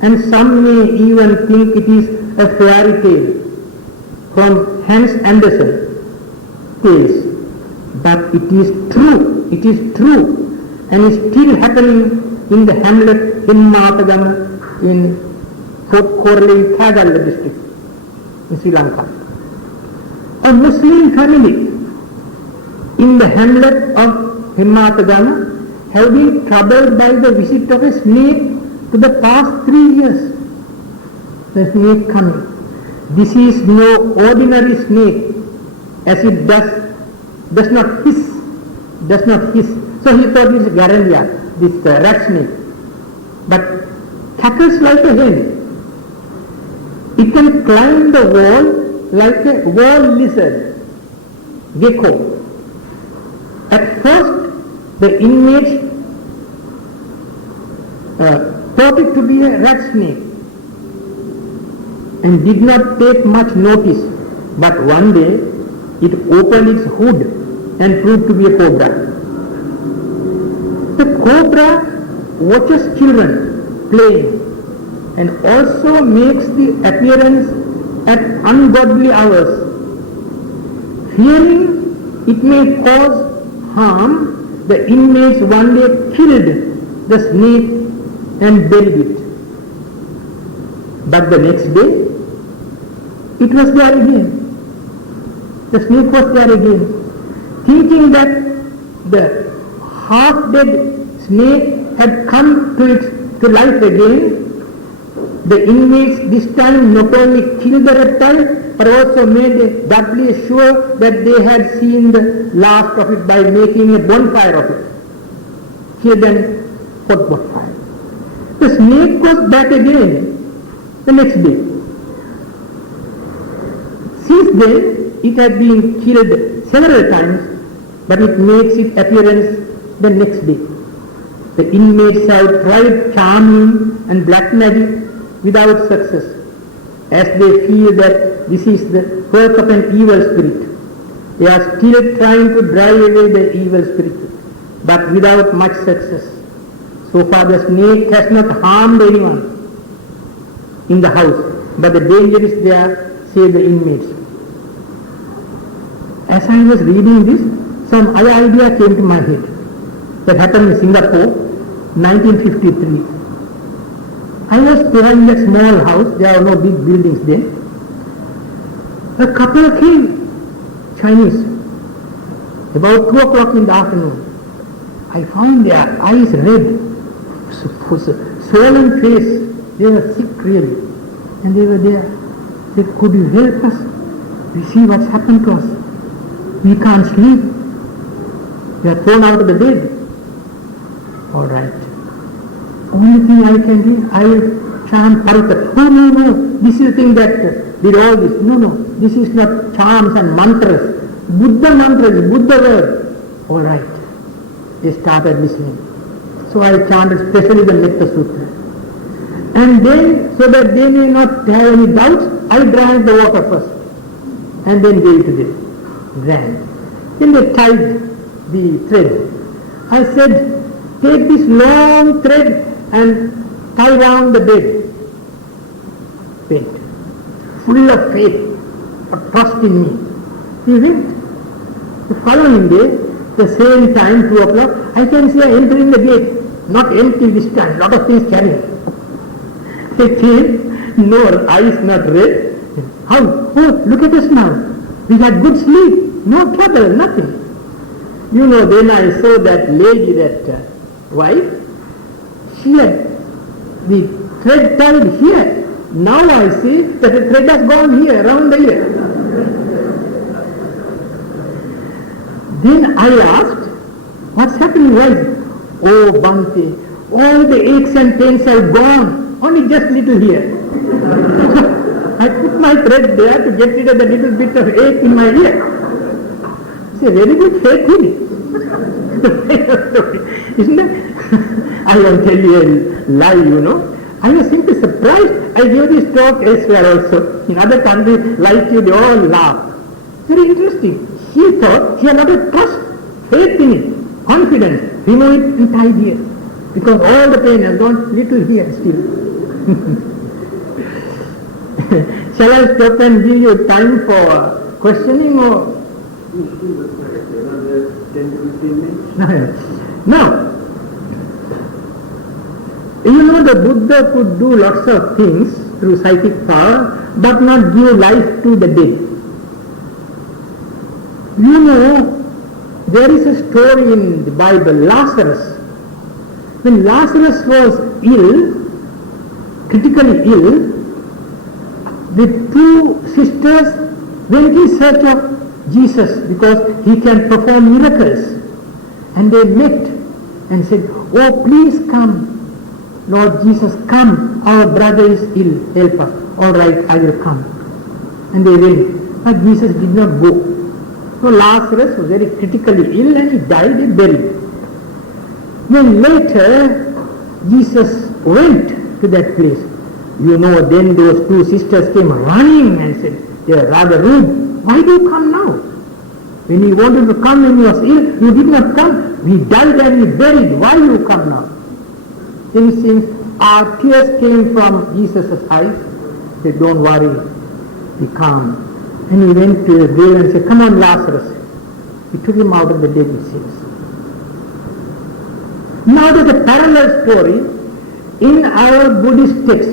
and some may even think it is a fairy tale from Hans Andersen tales. But it is true, and is still happening in the hamlet Himmatagama in Fort Corley, Thagalla district in Sri Lanka. A Muslim family in the hamlet of Himmatagama have been troubled by the visit of a snake for the past 3 years. The snake coming. This is no ordinary snake, as it does not hiss. So he thought it is Garandia, this rat snake. But cackles like a hen. It can climb the wall like a wall lizard, gecko. At first, the inmates thought it to be a rat snake and did not take much notice. But one day, it opened its hood and proved to be a cobra. The cobra watches children playing and also makes the appearance at ungodly hours. Fearing it may cause harm, the inmates one day killed the snake and buried it. But the next day, it was there again. The snake was there again. Thinking that the half-dead snake had come to life again, the inmates this time not only killed the reptile, but also made doubly sure that they had seen the last of it by making a bonfire of it. Here then, hot bonfire. The snake was back again the next day. Since then, it had been killed several times, but it makes its appearance the next day. The inmates have tried charming and black magic without success, as they feel that this is the work of an evil spirit. They are still trying to drive away the evil spirit, but without much success. So far the snake has not harmed anyone in the house, but the danger is there, say the inmates. As I was reading this, some other idea came to my head. That happened in Singapore, 1953. I was there in a small house, there are no big buildings there. A couple came, Chinese, about 2 o'clock in the afternoon. I found their eyes red, swollen face, they were sick really. And they were there. They said, could you help us? We see what's happened to us. We can't sleep. We are thrown out of the bed. All right. Only thing I can do, I will chant Parita. Oh no, this is the thing that did all this. No, this is not charms and mantras. Buddha mantras, Buddha word. All right. They started listening. So I chanted especially the Metta Sutra. And then, so that they may not have any doubts, I drank the water first. And then gave it to them. Drank. Then they tied the thread. I said, take this long thread and tie down the bed. Went. Full of faith, of trust in me. He went. The following day, the same time, 2 o'clock, I can see entering the gate. Not empty this time, lot of things carrying. They came, no, eyes not red. How? Oh, look at us now. We had good sleep, no trouble, nothing. You know, then I saw that lady, that wife, she had the thread tied here. Now I see that the thread has gone here, around the ear. Then I asked, what's happening, wife? Oh, Bhante, all the aches and pains have gone. Only just little here. I put my thread there to get rid of the little bit of ache in my ear. It's a very good fake thing. Isn't it? I won't tell you a lie, you know. I was simply surprised. I gave this talk elsewhere also. In other countries, like you, they all laugh. Very interesting. She thought she had not a trust, faith in it, confidence. Remove it and tie here. Because all the pain has gone, little here still. Shall I stop and give you time for questioning or? Another 10 to 15 minutes. Now, you know the Buddha could do lots of things through psychic power, but not give life to the dead. You know, there is a story in the Bible, Lazarus. When Lazarus was ill, critically ill, the 2 sisters went in search of Jesus because he can perform miracles. And they met and said, oh, please come. Lord Jesus, come. Our brother is ill. Help us. All right, I will come. And they went. But Jesus did not go. So Lazarus was very critically ill and he died and buried. Then later, Jesus went to that place. You know, then those 2 sisters came running and said, they were rather rude. Why do you come now? When he wanted to come when he was ill, you did not come. We died and we buried. Why you come now? Then it seems our tears came from Jesus' eyes. He said, don't worry, be calm. And he went to the grave and said, come on, Lazarus. He took him out of the dead, it seems. Now there's a parallel story in our Buddhist text.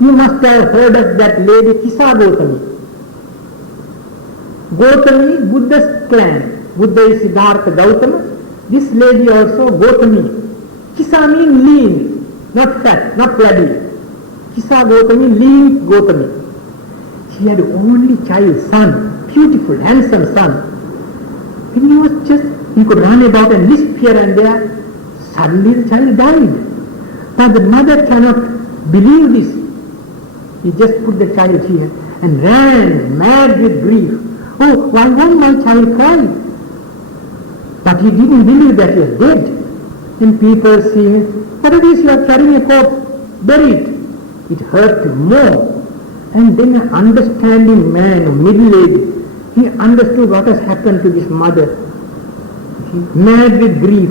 You must have heard of that lady Kisa Gautami. Gautami, Buddha's clan. Buddha is Siddhartha Gautama. This lady also Gautami. Kisa means lean, not fat, not flabby. Kisa Gautami, lean Gautami. She had only child, son, beautiful, handsome son. When he was just, he could run about and lisp here and there. Suddenly the child died. Now the mother cannot believe this. He just put the child here and ran mad with grief. Oh, why won't my child cry? But he didn't believe that he was dead. And people see him, what it is, you are carrying a corpse, bury it. It hurt more. And then an understanding man, middle-aged, he understood what has happened to this mother. He mad with grief.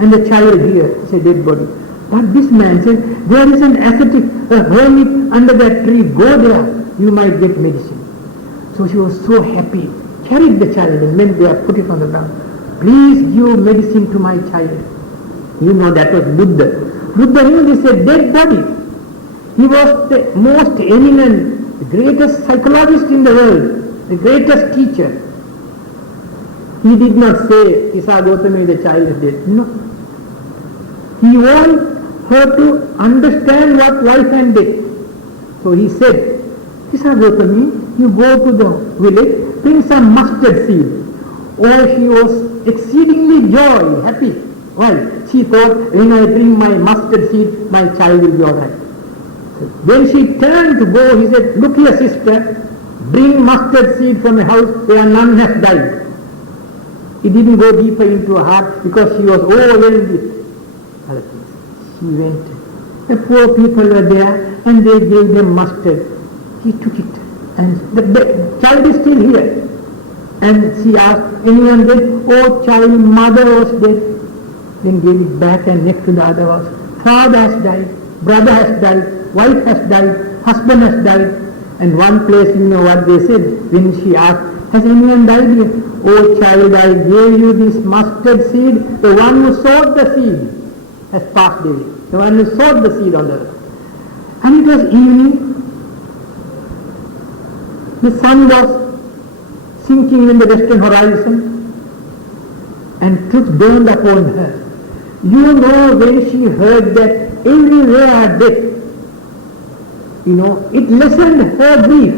And the child here is a dead body. But this man said, there is an ascetic, a hermit under that tree, go there, you might get medicine. So she was so happy, carried the child and went there, put it on the ground. Please give medicine to my child. You know that was Buddha. Buddha knew this is a dead body. He was the most eminent, the greatest psychologist in the world, the greatest teacher. He did not say, Kisa Gautami, the child is dead. No. He wanted her to understand what life and death. So he said, Kisa Gautami, you go to the village, bring some mustard seed. Oh, she was exceedingly happy. Why? She thought, when I bring my mustard seed, my child will be all right. When she turned to go, he said, look here sister, bring mustard seed from a house where none has died. He didn't go deeper into her heart because she was overwhelmed with other things. She went. The poor people were there and they gave them mustard. He took it and the child is still here. And she asked, anyone dead? Oh child, mother was dead. Then gave it back and next to the other was, father has died, brother has died, wife has died, husband has died. And one place, you know what they said, when she asked, has anyone died here? Oh child, I gave you this mustard seed, the one who sowed the seed has passed away. The one who sowed the seed on the earth. And it was evening. The sun was sinking in the western horizon and truth dawned upon her. You know, when she heard that everywhere are death, you know, it lessened her grief.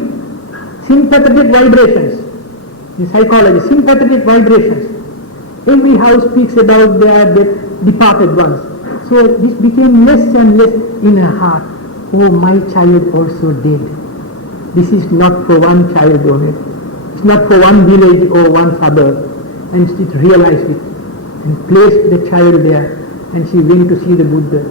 Sympathetic vibrations. In psychology, sympathetic vibrations. Every house speaks about their departed ones. So this became less and less in her heart. Oh, my child also dead. This is not for one child only. It's not for one village or one suburb. And she realized it and placed the child there. And she went to see the Buddha.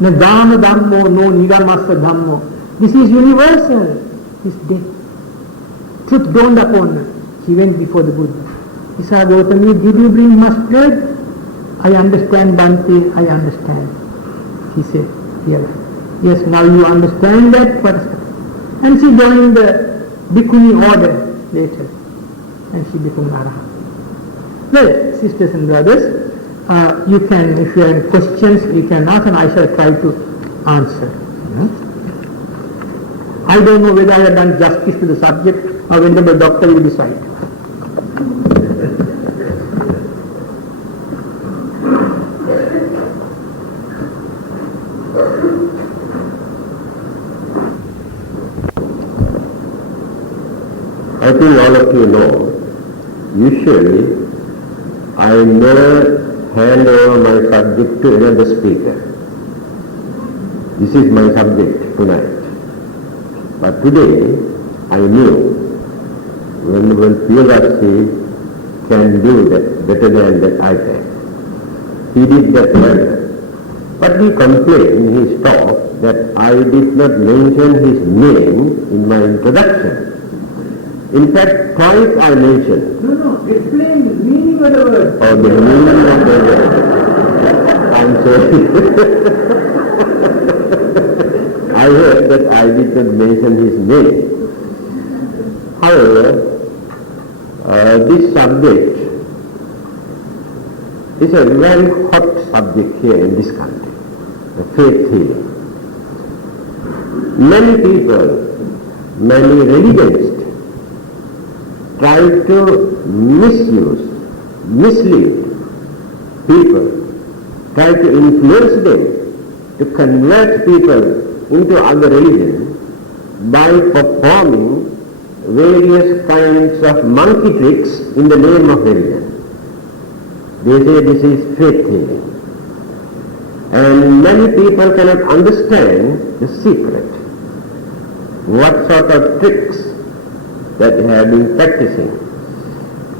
No dhamma dhammo, no nigamassa dhammo. This is universal. This death. Truth dawned upon her. She went before the Buddha. Kisa Gautami, did you bring mustard? I understand, Bhante, I understand. He said, yes. Yes, now you understand that. And she joined the Bhikkhuni order later. And she became Arahant. Well, sisters and brothers, you can, if you have any questions, you can ask and I shall try to answer. I don't know whether I have done justice to the subject or whether the doctor will decide. I think all of you know, usually I never hand over my subject to another speaker. This is my subject tonight. But today I knew when Piyodasi can do that better than that I can. He did that well. But he complained in his talk that I did not mention his name in my introduction. In fact, twice I mentioned. No, explain the meaning of the word. Oh, the meaning of the word. I'm sorry. I heard that I did not mention his name. However, this subject is a very hot subject here in this country, the faith healing. Many people, many religionists try to misuse, mislead people, try to influence them to convert people into other religions by performing various kinds of monkey tricks in the name of religion. They say this is faith healing. And many people cannot understand the secret, what sort of tricks that they have been practicing.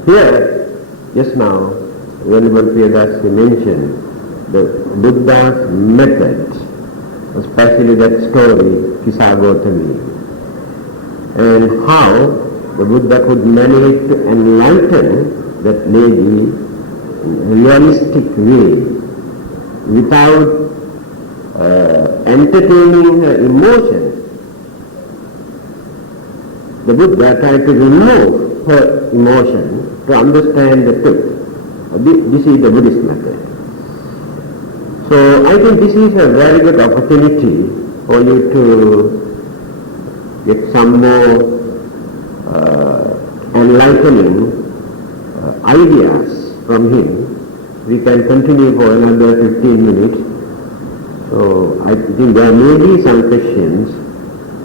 Here, just now, Venerable Priyadasi mentioned the Buddha's method, especially that story, Kisa Gautami, and how the Buddha could manage to enlighten that lady in a realistic way without entertaining her emotions. The Buddha tried to remove her emotion to understand the truth. This is the Buddhist method. So I think this is a very good opportunity for you to get some more enlightening ideas from him. We can continue for another 15 minutes. So I think there may be some questions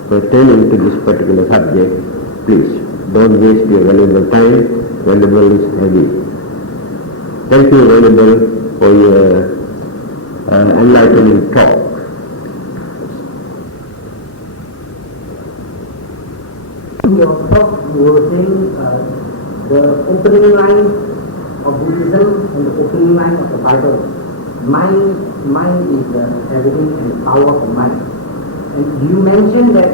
pertaining to this particular subject. Please, don't waste your valuable time. Venerable is heavy. Thank you, Venerable, for your enlightening talk. In your talk, you were saying the opening line of Buddhism and the opening line of the Bible. Mind is everything and the power of the mind. And you mentioned that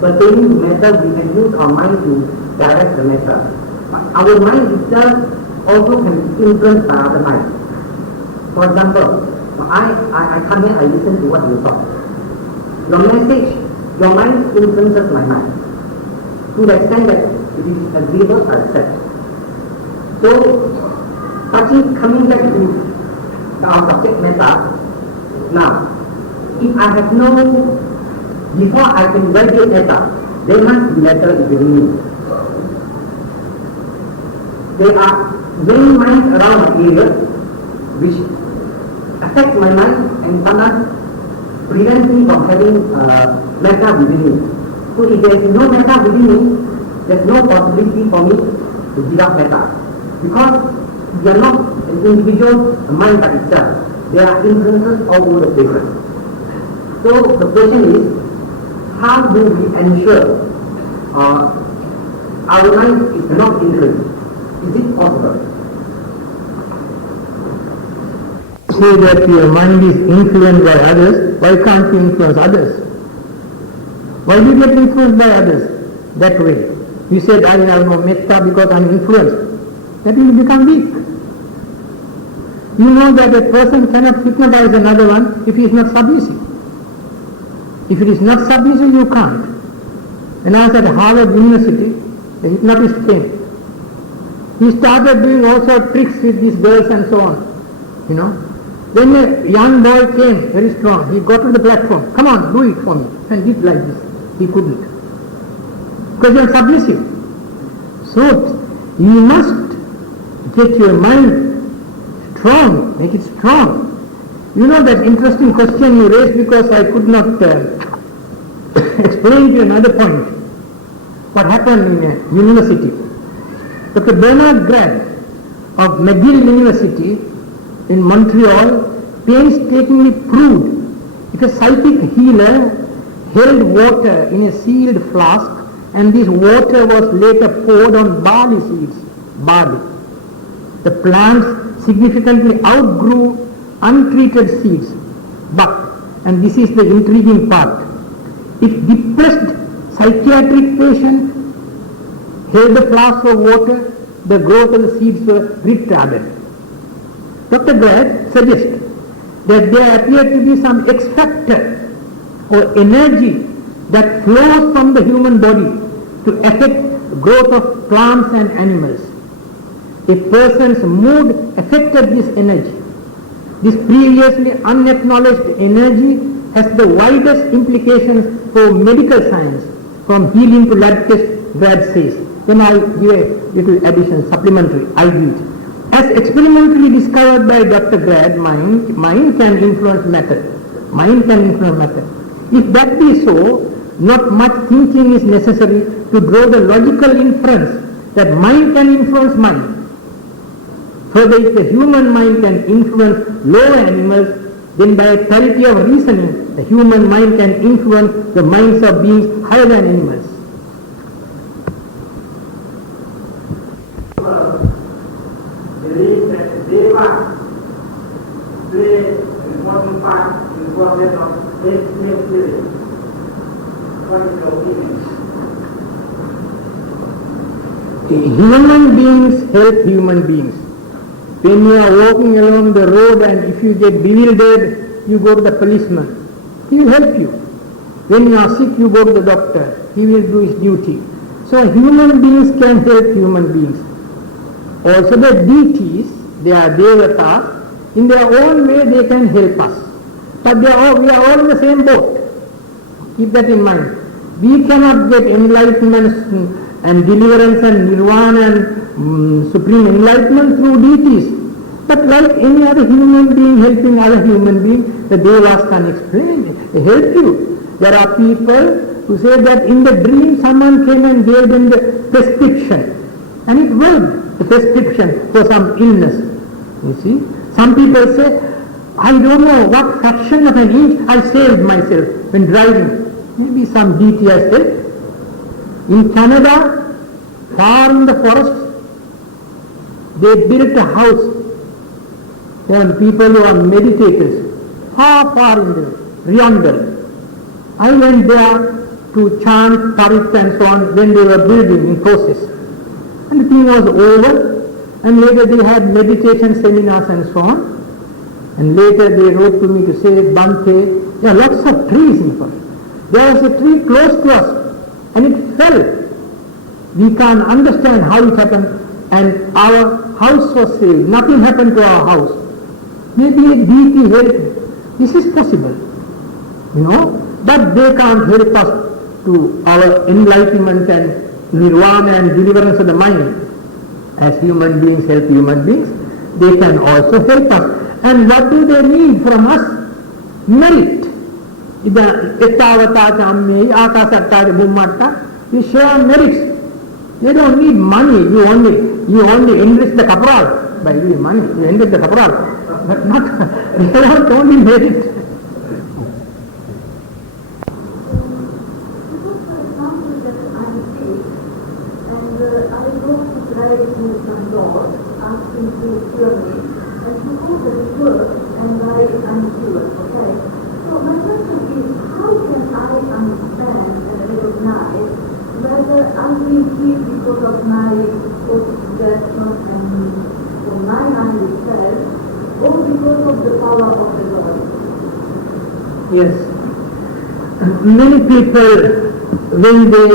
pertaining to matter, we can use our mind to direct the matter. But our mind itself also can be influenced by other minds. For example, I come here, I listen to what you talk. Your message, your mind influences my mind. To the extent that it is agreeable, I accept. So, coming back to our subject matter, now, if I have before I can graduate matter, there must be matter within me. There are many minds around my area which affect my mind and sometimes prevent me from having matter within me. So if there is no matter within me, there is no possibility for me to give up matter. Because we are not an individual mind by itself. There are influences all over the place. So the question is, how do we ensure our mind is not influenced? Is it possible? Say that your mind is influenced by others, why can't you influence others? Why do you get influenced by others that way? You said, I have no metta because I am influenced. That will become weak. You know that a person cannot hypnotize another one if he is not submissive. If it is not submissive, you can't. When I was at Harvard University, the hypnotist came. He started doing also tricks with these girls and so on. You know. Then a young boy came, very strong. He got to the platform. Come on, do it for me. And did like this. He couldn't. Because you are submissive. So, you must get your mind strong, make it strong. You know that interesting question you raised because I could not explain to you another point. What happened in a university. Dr. Bernard Grant of McGill University in Montreal painstakingly proved if a psychic healer held water in a sealed flask and this water was later poured on barley seeds, the plants significantly outgrew untreated seeds. But, and this is the intriguing part, if depressed psychiatric patient held a flask of water, the growth of the seeds were retarded. Dr. Grant suggests that there appeared to be some X factor or energy that flows from the human body to affect growth of plants and animals. a person's mood affected this energy. This previously unacknowledged energy has the widest implications for medical science, from healing to lab test, Grad says. Then I give a little addition, supplementary, I read. As experimentally discovered by Dr. Grad, mind can influence matter. Mind can influence matter. If that be so, not much thinking is necessary to draw the logical inference that mind can influence mind. Further, if the human mind can influence lower animals, then by a clarity of reasoning, the human mind can influence the minds of beings higher than animals. Believe that they must play important part in the process of slave theory. What is your opinion? Human beings help human beings. When you are walking along the road and if you get bewildered, you go to the policeman. He will help you. When you are sick, you go to the doctor. He will do his duty. So human beings can help human beings. Also the deities, they are devatas, in their own way they can help us. But we are all in the same boat. Keep that in mind. We cannot get enlightenment and deliverance and nirvana and supreme enlightenment through deities. But like any other human being helping other human being, the devas can explain it. They help you. There are people who say that in the dream someone came and gave them the prescription. And it worked, the prescription for some illness. You see? Some people say, I don't know what fraction of an inch I saved myself when driving. Maybe some deity has helped. In Canada, far in the forest, they built a house. There are people who are meditators, far in the Riondel. I went there to chant Parit and so on when they were building in process. And the thing was over, and later they had meditation seminars and so on. And later they wrote to me to say, Bhante, there are lots of trees in the forest. There was a tree close to us, and it fell. We can't understand how it happened, and our house was saved. Nothing happened to our house. Maybe a deity helped. This is possible, but they can't help us to our enlightenment and nirvana and deliverance of the mind. As human beings help human beings, they can also help us. And what do they need from us? Merit. We share merits. They don't need money. You only enrich the caporal by giving money. You enrich the caporal. But not, they want only merit. Because of my post-deathment and for my mind itself, or because of the power of the Lord? Yes. Many people, when they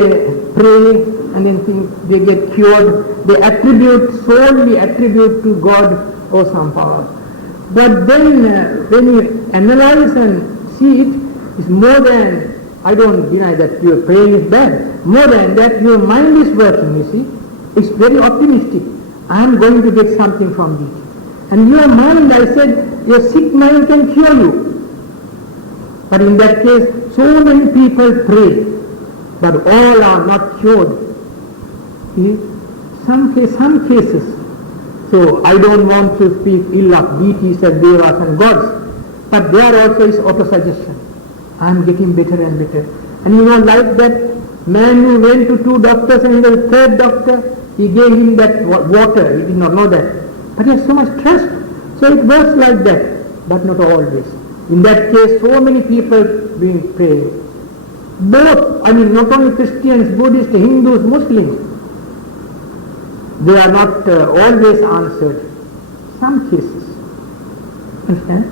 pray and then think they get cured, they solely attribute to God or some power. But then when you analyze and see it, it's more than, I don't deny that your praying is bad. More than that, your mind is working, you see. It's very optimistic. I am going to get something from this. And your mind, I said, your sick mind can cure you. But in that case, so many people pray, but all are not cured. Some cases. So I don't want to speak ill of deities and devas and gods, but there also is autosuggestion. I am getting better and better. And like that man who went to 2 doctors and the 3rd doctor, he gave him that water. He did not know that. But he has so much trust. So it works like that, but not always. In that case, so many people being praying. Both, not only Christians, Buddhists, Hindus, Muslims, they are not always answered. Some cases. Understand?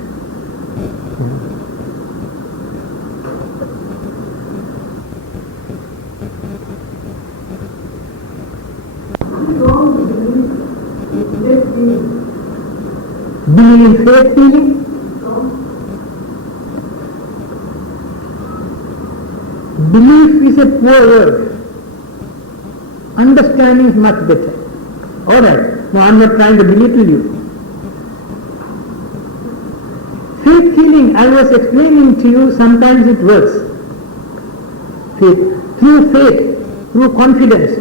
believe in faith feeling? Belief is a poor word. Understanding is much better. Alright, now I am not trying to belittle you. Faith healing, I was explaining to you, sometimes it works. Faith, through confidence,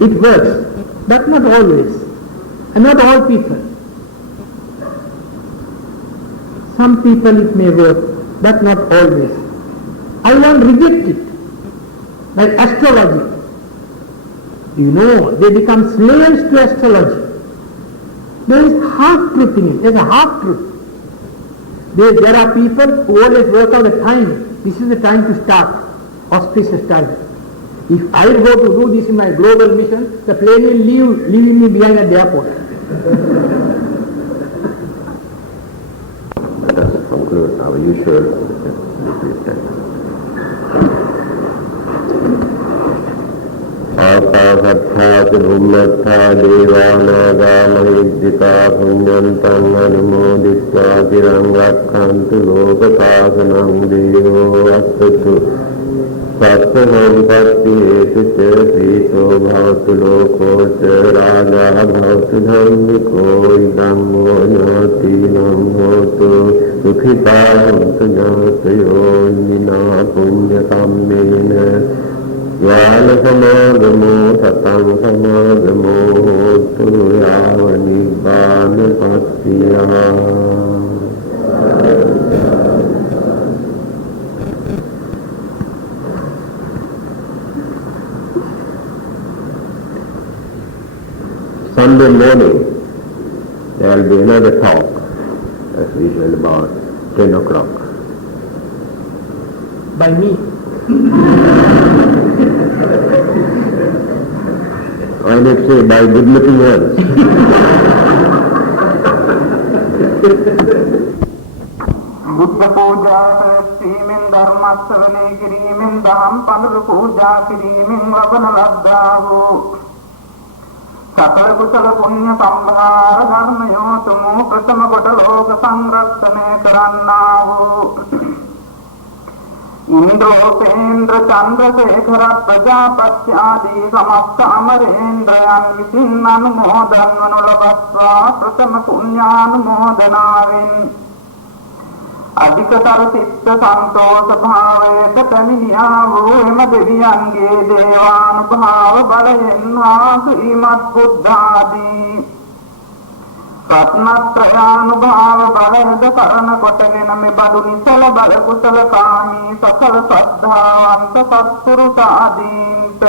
it works, but not always, and not all people. Some people it may work, but not always. I won't reject it, like astrology. You know, they become slaves to astrology. There is half-truth in it, there is a half-truth. There are people who always work out a time. This is the time to start, auspicious time. If I go to do this in my global mission, the plane will leave me behind at the airport. Let us conclude our usual time. आकाशत्था चुम्मत्था देवानागा महिद्दिका पुण्यन्तं अनुमोदित्वा चिरं रक्षन्तु लोकशासनं देवो अस्तु सत्सम्पत्तिषु च प्रीतो भवतु लोको च राजा भवतु धम्मिको इदं वो ज्ञातीनं भवतु सुखिता भवतु ज्ञातयो विना पुण्यकम्मेन यान समागमो सतं समागमो होतु याव निब्बानपत्तिया। Sunday morning there will be another talk, as usual, about 10 o'clock. By me. I would say by good-looking ones. බුද්ධ පූජා පැවැත්වීමෙන් ධර්මස්වලේ කිරීමෙන් දහම් පඬුරු පූජා කිරීමෙන් ලබන ලද්දා වූ සකල කුසල පුණ්‍ය සම්භාර ධර්මයෝතුමු ප්‍රථම කොට ලෝක සංරක්ෂණය කරන්නා වූ इंद्रोपेन्द्र चंद्रशेखर प्रजापति आदि समस्त अमरेन्द्रयन विसिन् अनुमोदन अनुलभत्वा प्रथम पुण्यानुमोदनाविन् अधिकतर चित्त संतोष भावेत पैमिनिया वो एम देवियंगे देवानुभाव बलयेन् वा श्रीमद् बुद्धादि रत्नत्रयानुभाव बलद करण कोटගෙන මෙබඳු නිසල බල කුසල කාමී සකල සද්ධාවන්ත සත්පුරුෂාදීන්ට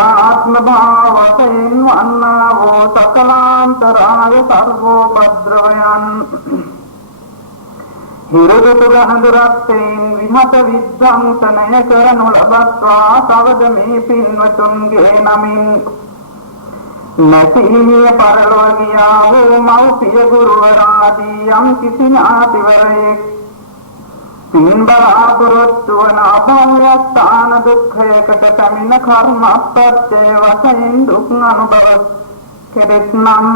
ආත්ම භාවයෙන් වන්නා වූ සකලාන්තරාය සර්වෝපද්‍රවයන් හිරදුර හඳුරක්යෙන් විමත විද්වංසනය කරනු ලබත්වා තවද මේ පින්වතුන්ගේ නමින් නැතිනිය පරලෝකියා වූ මව්පිය ගුරුවරාදී යම් කිසි ඥාතිවරයෙක් පින්බලාපුරොත්තු වන අභව්‍යස්ථාන දුක්ඛයකට පැමිණ කර්මප්‍රත්‍ය වශයෙන් දුක් අනුභව කෙරෙත්නම්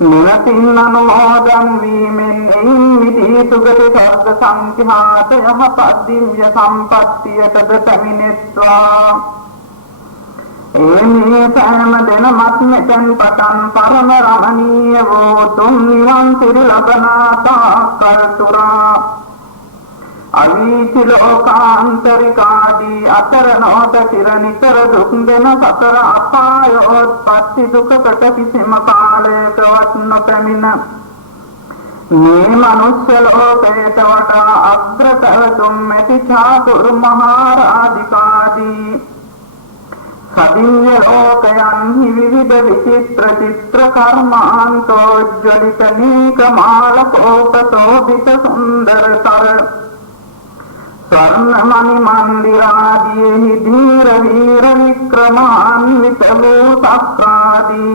නිරතින් අනුමෝදන් වීමෙන් එයින් මිදී සුගති සර්ග සංඛ්‍යාත යහපත් දිව්‍ය සම්පත්තියටද පැමිණෙත්වා एमी सैम दिन मत मेतन पतन परम रमणीय वो तुम निवन सिर लबनाता कर तुरा अवीचि लोकांतरिकादी अतर नोत चिर नितर दुख दिन सतर अपायोत्पत्ति दुख कट किसिम काले प्रवत्न पेमिन ने मनुष्य लोकेत वटा अग्रतव तुम मेति चातुर महाराधिकादी सदिव्य लोकयन्हि विविध विचित्र चित्र कर्मान्तोज्ज्वलित नीकमालकोपशोभित सुन्दरतर स्वर्णमणि मन्दिरादि धीर वीर विक्रमान्वित भूतप्रादि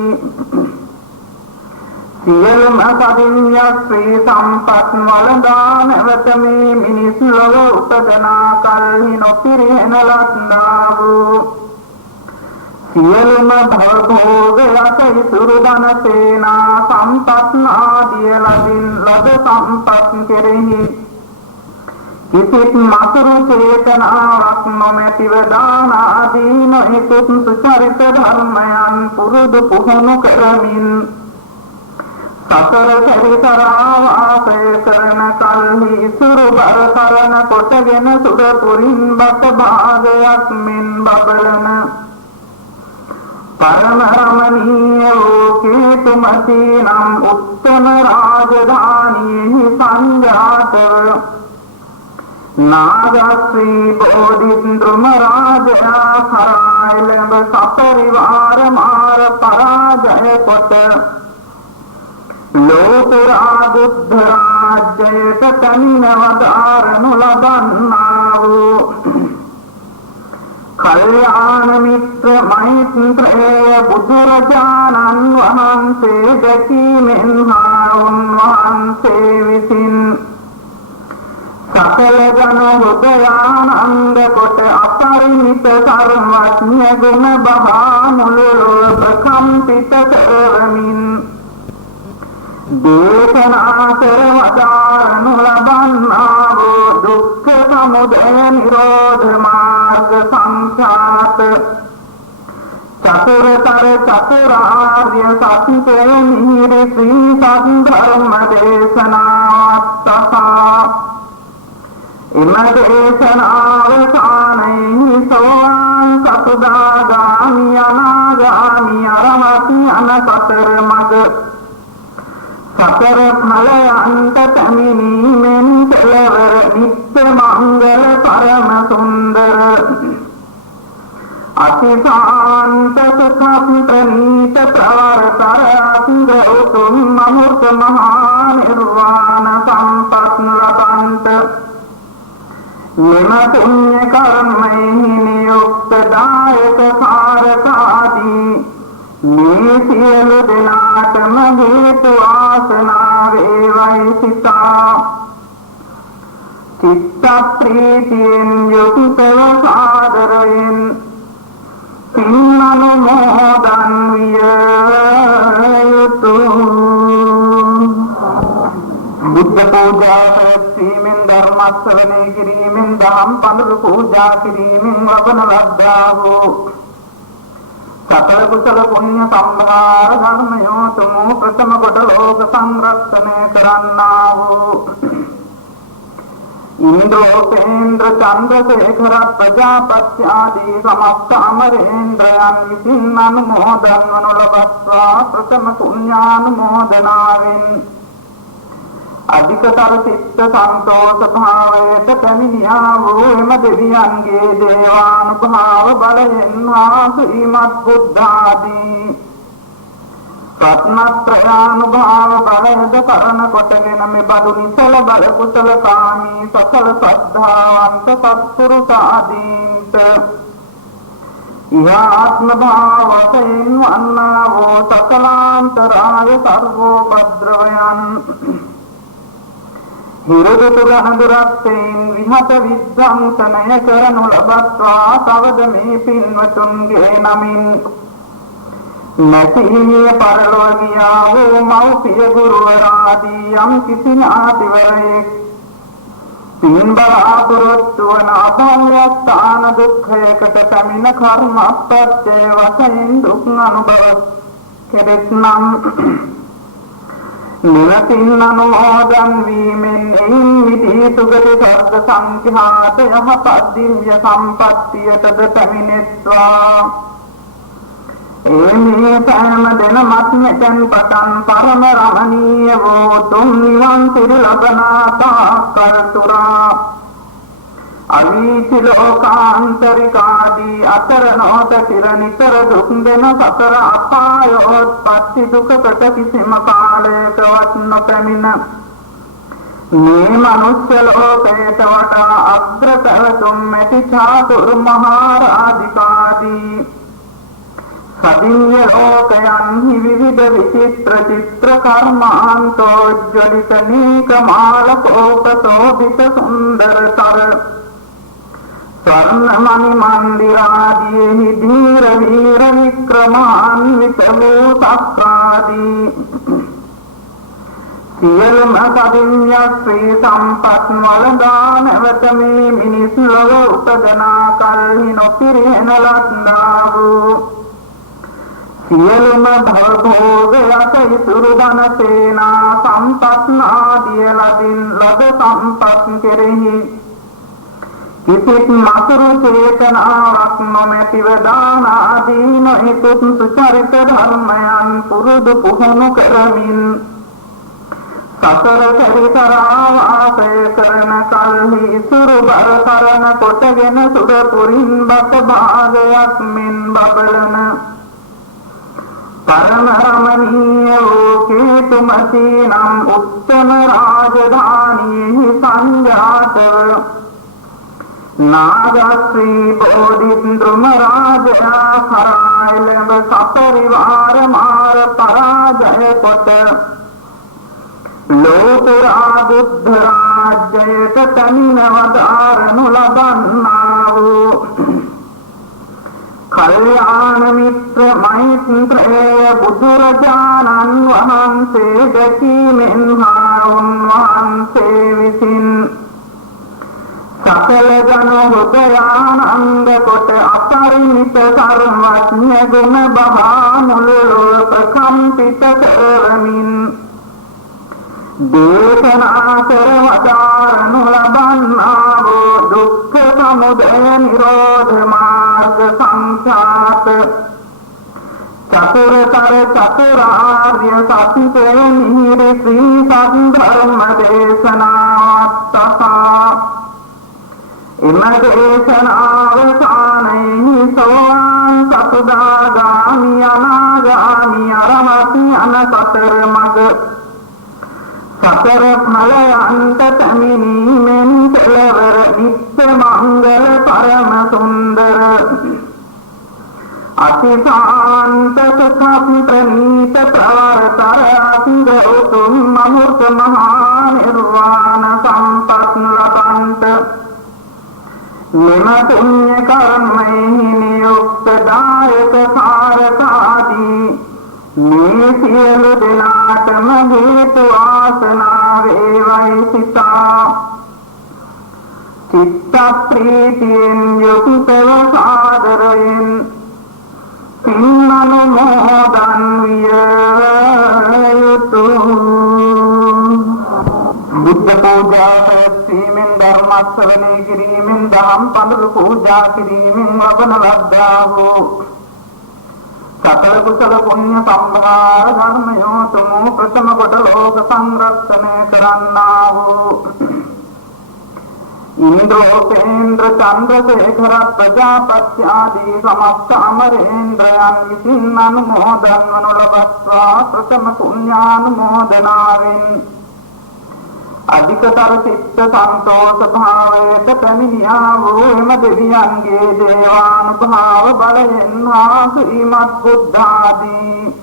සියලුම සදින්‍ය ශ්‍රී සම්පත් වලදා නැවත මේ මිනිස් ලොව උපදනා කල්හි නොපිරිහෙන ලද්දා වූ සියලුම භවභෝගයක ඉතුරු ධන සේනා සම්පත් ආදිය ලද සම්පත් කෙරෙහි කිසිත් මතුරු චේතනාවක් නොමැතිව දාන ආදී නොයෙකුත් සුචරිත ධර්මයන් පුරුදු පුහුණු කරමින් සතර පරිසරා වාසය කරන කල්හි ඉසුරු බර කරන කොටගෙන සුර පුරින් බත භාගයක් මෙන් බබලන පරම රමණීය වූ කීතුමති නම් උත්තම රාජධානියෙහි සංජාතව නාගශ්‍රී බෝධින්ද්‍රම රාජයා කරා එළඹ සපරිවාර මාර පරාජය කොට ලෝතුරා බුද්ධ රාජ්‍යයට පැමිණවදාරනු ලබන්නා වූ කල්යාණ මිත්‍ර මෛත්‍රේය බුදුරජාණන් වහන්සේ දැකීමෙන් හා උන්වහන්සේ විසින් සකල ජන හෘදයානන්ද කොට අපරිමිත සර්වඥ ගුණ බහා මුළු ලෝක කම්පිත කරමින් දේශනා කරවදාරනු ලබන්නා වූ දුක්ඛ සමුදය නිරෝධ මාර්ග සංඛ්‍යාත චතුරතර චතුරාර්ය සත්‍ය නිහිර ශ්‍රී සද්ධර්ම දේශනාවත් තථා එම දේශනාවසානයේ සෝවාන් සතරදාගාමි අනාගාමි අරහත් යන සතර මඟ සතර ඵලයන්ට පැමිණීමෙන් කෙලවර නිත්‍ය මංගල පරම සුන්දර අතිශාන්ත සුඛප්‍රණීත ප්‍රවරතර අංග උතුම් මහත් මහා නිර්වාණ සම්පත් ලබන්ත මෙම පුණ්‍ය කර්මයෙහි නියුක්ත දායක කාරකාදී මේ සියලු දෙනාටම හේතු වාසනා වේවයි සිතා චිත්ත ප්‍රීතියෙන් යුක්තව සාදරයෙන් පින් අනුමෝදන් විය යුතුය. බුද්ධ පූජා පැවැත්වීමෙන් ධර්ම ශ්‍රවණය කිරීමෙන් දහම් පඬුරු පූජා කිරීමෙන් ලබන ලද්දා වූ සකල කුසල පුණ්‍ය සම්භාර ධර්මයෝ තුමු ප්‍රථම කොට ලෝක සංරක්ෂණය කරන්නා වූ ඉන්ද්‍රෝපේන්ද්‍ර චන්ද්‍රසේඛර ප්‍රජාපති ආදී සමස්ත අමරේන්ද්‍රයන් විසින් අනුමෝදන් වනු ලබත්වා ප්‍රථම පුණ්‍යානුමෝදනාවෙන් අධිකතර චිත්ත සන්තෝෂ භාවයට පැමිණියා වූ එම දෙවියන්ගේ දේවානුභාව බලයෙන් හා ශ්‍රීමත් බුද්ධාදී රත්නත්‍රයානුභාව බලයද කරන කොටගෙන මෙබඳු නිසල බල කුසල කාමී සකල ශ්‍රද්ධාවන්ත සත්පුරුෂාදීන්ට ඉහාත්ම භාවයෙන් වන්නා වූ සකලාන්තරාය සර්වෝපද්‍රවයන් හිරදුතු ගහඳුරක්තෙන් විහත විද්ධංසනය කරනු ලබත්වා තවද මේ පින්වතුන්ගේ නමින් නැතිහිමිය පරලෝකියා වූ මව්පිය ගුරුවරාදී යම් කිසි ඥාතිවරයෙක් පින් බලාපොරොත්තු වන අභව්‍යස්ථාන දුක්ඛයකට පැමිණ කර්මප්‍රත්‍ය වශයෙන් දුක් අනුභව කෙරෙත්නම් නිරතින් අනුමෝදන් වීමෙන් එයින් මිදී සුගති සර්ග සංඛ්‍යාත යහපත් දිව්‍ය සම්පත්තියටද පැමිණෙත්වා එමේ සෑම දෙනමත් මෙතෙන් පටන් පරම රමණීය වූ තුන් නිවන් සිරි ලබනා තාකල්තුරා අවීචි ලෝකාන්තරිකාදී අතර නොත තිර නිතර දුක් දෙන සතර අපායෝත්පත්ති දුකකට කිසිම කාලයකවත් නොපැමිණ මේ මනුෂ්‍ය ලෝකයට වඩා අග්‍ර පැවතුම් මෙති චාතුර් මහාරාධිකාදී සදිව්‍ය ලෝකයන්හි විවිධ විචිත්‍ර චිත්‍ර කර්මාන්තෝජ්වලිත නීක මාල කෝප සෝභිත සුන්දරතර ස්වර්ණමණි මන්දිරාදීෙහි ධීර වීර වික්‍රමාන්විත වූ සක්‍රාදී සියලුම කවිඤ්ඤ ශ්‍රී සම්පත් වලදා නැවත මේ මිනිස් ලොව උපදනා කල්හි නොපිරිහෙන ලද්දා වූ සියලුම භවභෝගයට ඉතුරු ධන සේනා සම්පත් ආදිය ලදින් ලද සම්පත් කෙරෙහි කිසිත් මසුරු චේතනාවක් නොමැතිව දාන ආදී නොයෙකුත් සුචරිත ධර්මයන් පුරුදු පුහුණු කරමින් සතර පරිසරා වාසය කරන කල්හි ඉසුරු බර කරන කොටගෙන සුර පුරින් බත භාගයක් මෙන් බබලන පරම රමණීය වූ කේතුමති නම් උත්තම රාජධානියෙහි සංජාතව නාගශ්‍රී බෝධින්ද්‍රම රාජයා කරායලඹ සපරිවාර මාර පරාජය කොට ලෝතුරා බුද්ධ රාජ්‍යයට තනිනවදාරනු ලබන්නා වූ කල්යාණ මිත්‍ර මෛත්‍රේය බුදුරජාණන් වහන්සේ දැකීමෙන් හා උන්වහන්සේ විසින් සකල ජන හෘදයානන්ද කොට අපරිමිත සර්වඥ ගුණ බහා මුළු ලොව ප්‍රකම්පිත කරමින් දේශනා කර වදාරනු ලබන්නා වූ දුක්ඛ සමුදය නිරෝධ මාර්ග සංඛ්‍යාත චතුරතර චතුරාර්ය සත්‍ය නිහිර ශ්‍රී සද්ධර්ම දේශනාවත් තථා එම දේශනාවසානයෙහි සෝවාන් සතරදාගාමි අනාගාමි අරහත් යන සතර මඟ සතර ඵලයන්ට පැමිණීමෙන් කෙලවර නිත්‍ය මංගල පරම සුන්දර අතිශාන්ත සුඛ ප්‍රණීත ප්‍රවරතර අසිඳ උතුම් මහත් මහා නිර්වාණ සම්පත් ලබන්ත මෙම පුණ්‍ය කර්මයෙහි නියුක්ත දායක කාරකාදී මේ සියලු දෙනාටම හේතු වාසනා වේවයි සිතා චිත්ත ප්‍රීතියෙන් යුක්තව සාදරයෙන් පින් අනුමෝදන් විය යුතුය. බුද්ධ පූජා පැවැත්වීමෙන් ධර්ම ශ්‍රවණය කිරීමෙන් දහම් පඬුරු පූජා කිරීමෙන් ලබන ලද්දා වූ සකල කුසල පුණ්‍ය සම්භාර ධර්මයෝ තුමු ප්‍රථම කොට ලෝක සංරක්ෂණය කරන්නා වූ ඉන්ද්‍රෝපේන්ද්‍ර චන්ද්‍රසේඛර ප්‍රජාපති ආදී සමස්ත අමරේන්ද්‍රයන් විසින් අනුමෝදන් වනු ලබත්වා ප්‍රථම පුණ්‍යානුමෝදනාවෙන් අධිකතර චිත්ත සන්තෝෂ භාවයට පැමිණියා වූ එම දෙවියන්ගේ දේවානුභාව බලයෙන් හා ශ්‍රීමත් බුද්ධාදී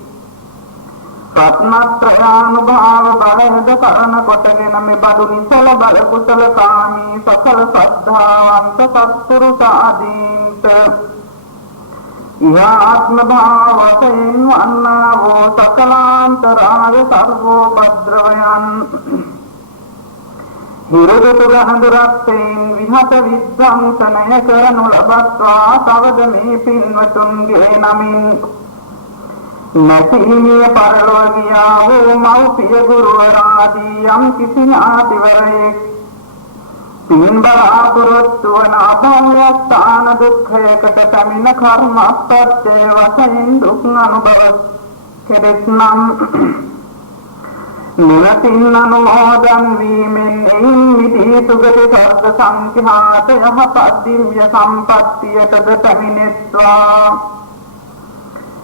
රත්නත්‍රයානුභාව බලයද කරන කොටගෙන මෙබඳු නිසල බල කුසල කාමී සකල සද්ධාවන්ත සත්පුරුෂාදීන්ට ආත්ම භාවයෙන් වන්නා වූ සකලාන්තරාය සර්වෝ භද්‍රවයන් හිරදුතුග හඳුරක්යෙන් විහත විද්වංසනය කරනු ලබත්වා තවද මේ පින්වතුන්ගේ නමින් නැතිහිමිය පරලොව ගියා වූ මව්පිය ගුරුවරාදී යම් කිසි ඥාතිවරයෙක් පින් බලාපොරොත්තු වන අභව්‍යස්ථාන දුක්ඛයකට පැමිණ කර්මප්‍රත්‍ය වශයෙන් දුක් අනුභව කෙරෙත්නම් නිරතින් අනුමෝදන් වීමෙන් එයින් මිදී සුගති සර්ග සංඛ්‍යාත යහපත් දිව්‍ය සම්පත්තියටද පැමිණෙත්වා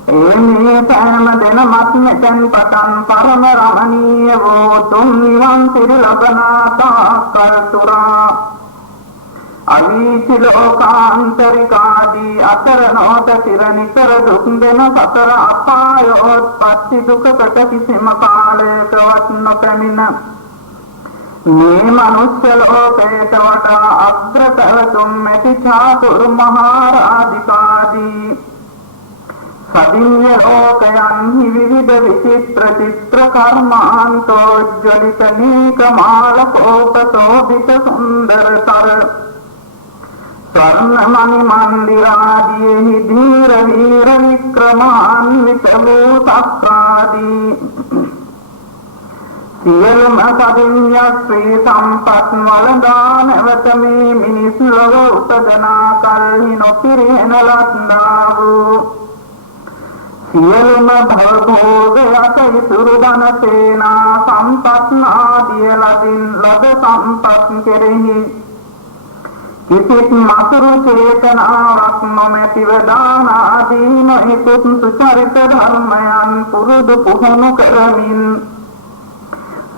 එන්නේ සෑම දෙනමත් මෙතෙන් පටන් පරම රමණීය වූ තුන් නිවන් සිර ලබනා තාක්කල් තුරා අවීච ලෝකාන්තරිකාදී අතර නොත සිර නිතර දුක් දෙන සතර අපායෝත්පත්ති දුකකට කිසිම කාලයකවත් නොපැමිණ මේ මනුෂ්‍ය ලෝකයට වඩා අග්‍ර පැවතුම් මෙති චාතුරු මහාරාධිකාදී සදින්්‍ය ලෝකයන්හි විවිධ විචිත්‍ර චිත්‍ර කර්මාන්තෝජ්ජලිත නීකමාල කෝපසෝභිත සුන්දරතර ස්වර්ණමණි මන්දිරාදීහි ධීර වීර වික්‍රමාන්විත වූ සක්‍රාදී සියලුම සදින්්‍ය ශ්‍රී සම්පත් වලදා නැවත මේ මිනිස් ලොව උපදනා කල්හි නොපිරිහෙන ලද්දා වූ සියලුම භවභෝග යත ඉතුරු ධන සේනා සම්පත් ආදිය ලදින් ලද සම්පත් කෙරෙහි කිසිත් මසුරු චේතනාවක් නොමැතිව දාන ආදී නොයෙකුත් සුචරිත ධර්මයන් පුරුදු පුහුණු කරමින්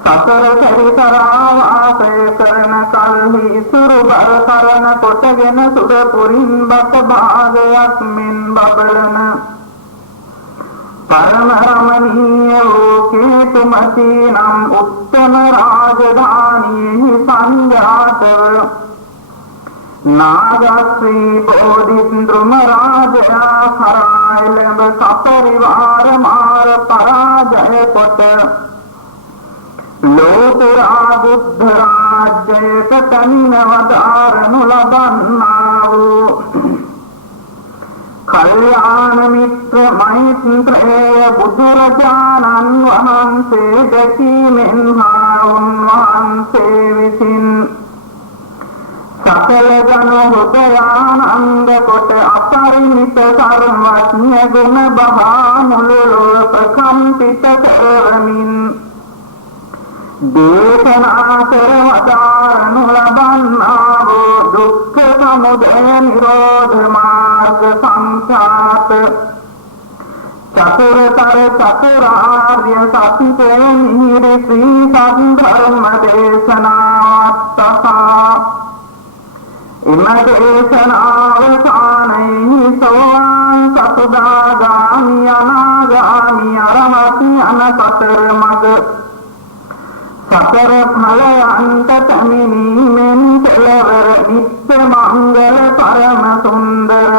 සතර සරිතරා වාසය කරන කල්හි ඉතුරු බර කරන කොටගෙන සුරපුරින් බත භාගයක් මෙන් බබලන परम रमणीय लोकेतुमती नम उत्तम राजधानी संजात नागश्री बोधिन्द्रुम राजया खरायलब सपरिवार मार पराजय कोट लोपुरा बुद्ध राज्य तन्नवदारनु लबन्नावु कल्याण मित्र मैत्रेय बुදුරජාණන් වහන්සේ දැකීමෙන් වහන්සේ විසින් සකල ජන හෘදයානන්ද කොට අපරිමිත සර්වඥ ගුණ බහා මුළු ලොව ප්‍රකම්පිත කරමින් දේශනා කර වදාරනු ලබන්නා වූ දුක්ඛ සමුදය නිරෝධ මාර්ග සංඛ්‍යාත චතුරතර චතුරාර්ය සත්‍ය නිහිර ශ්‍රී සද්ධර්ම දේශනාවත් තථා එම දේශනාවසානයේ සෝවාන් සතරදාගාමි අනාගාමි අරහත් යන සතර මඟ සතර ඵලයන්ට පැමිණීමෙන් කෙලවර නිත්‍ය මංගල පරම සුන්දර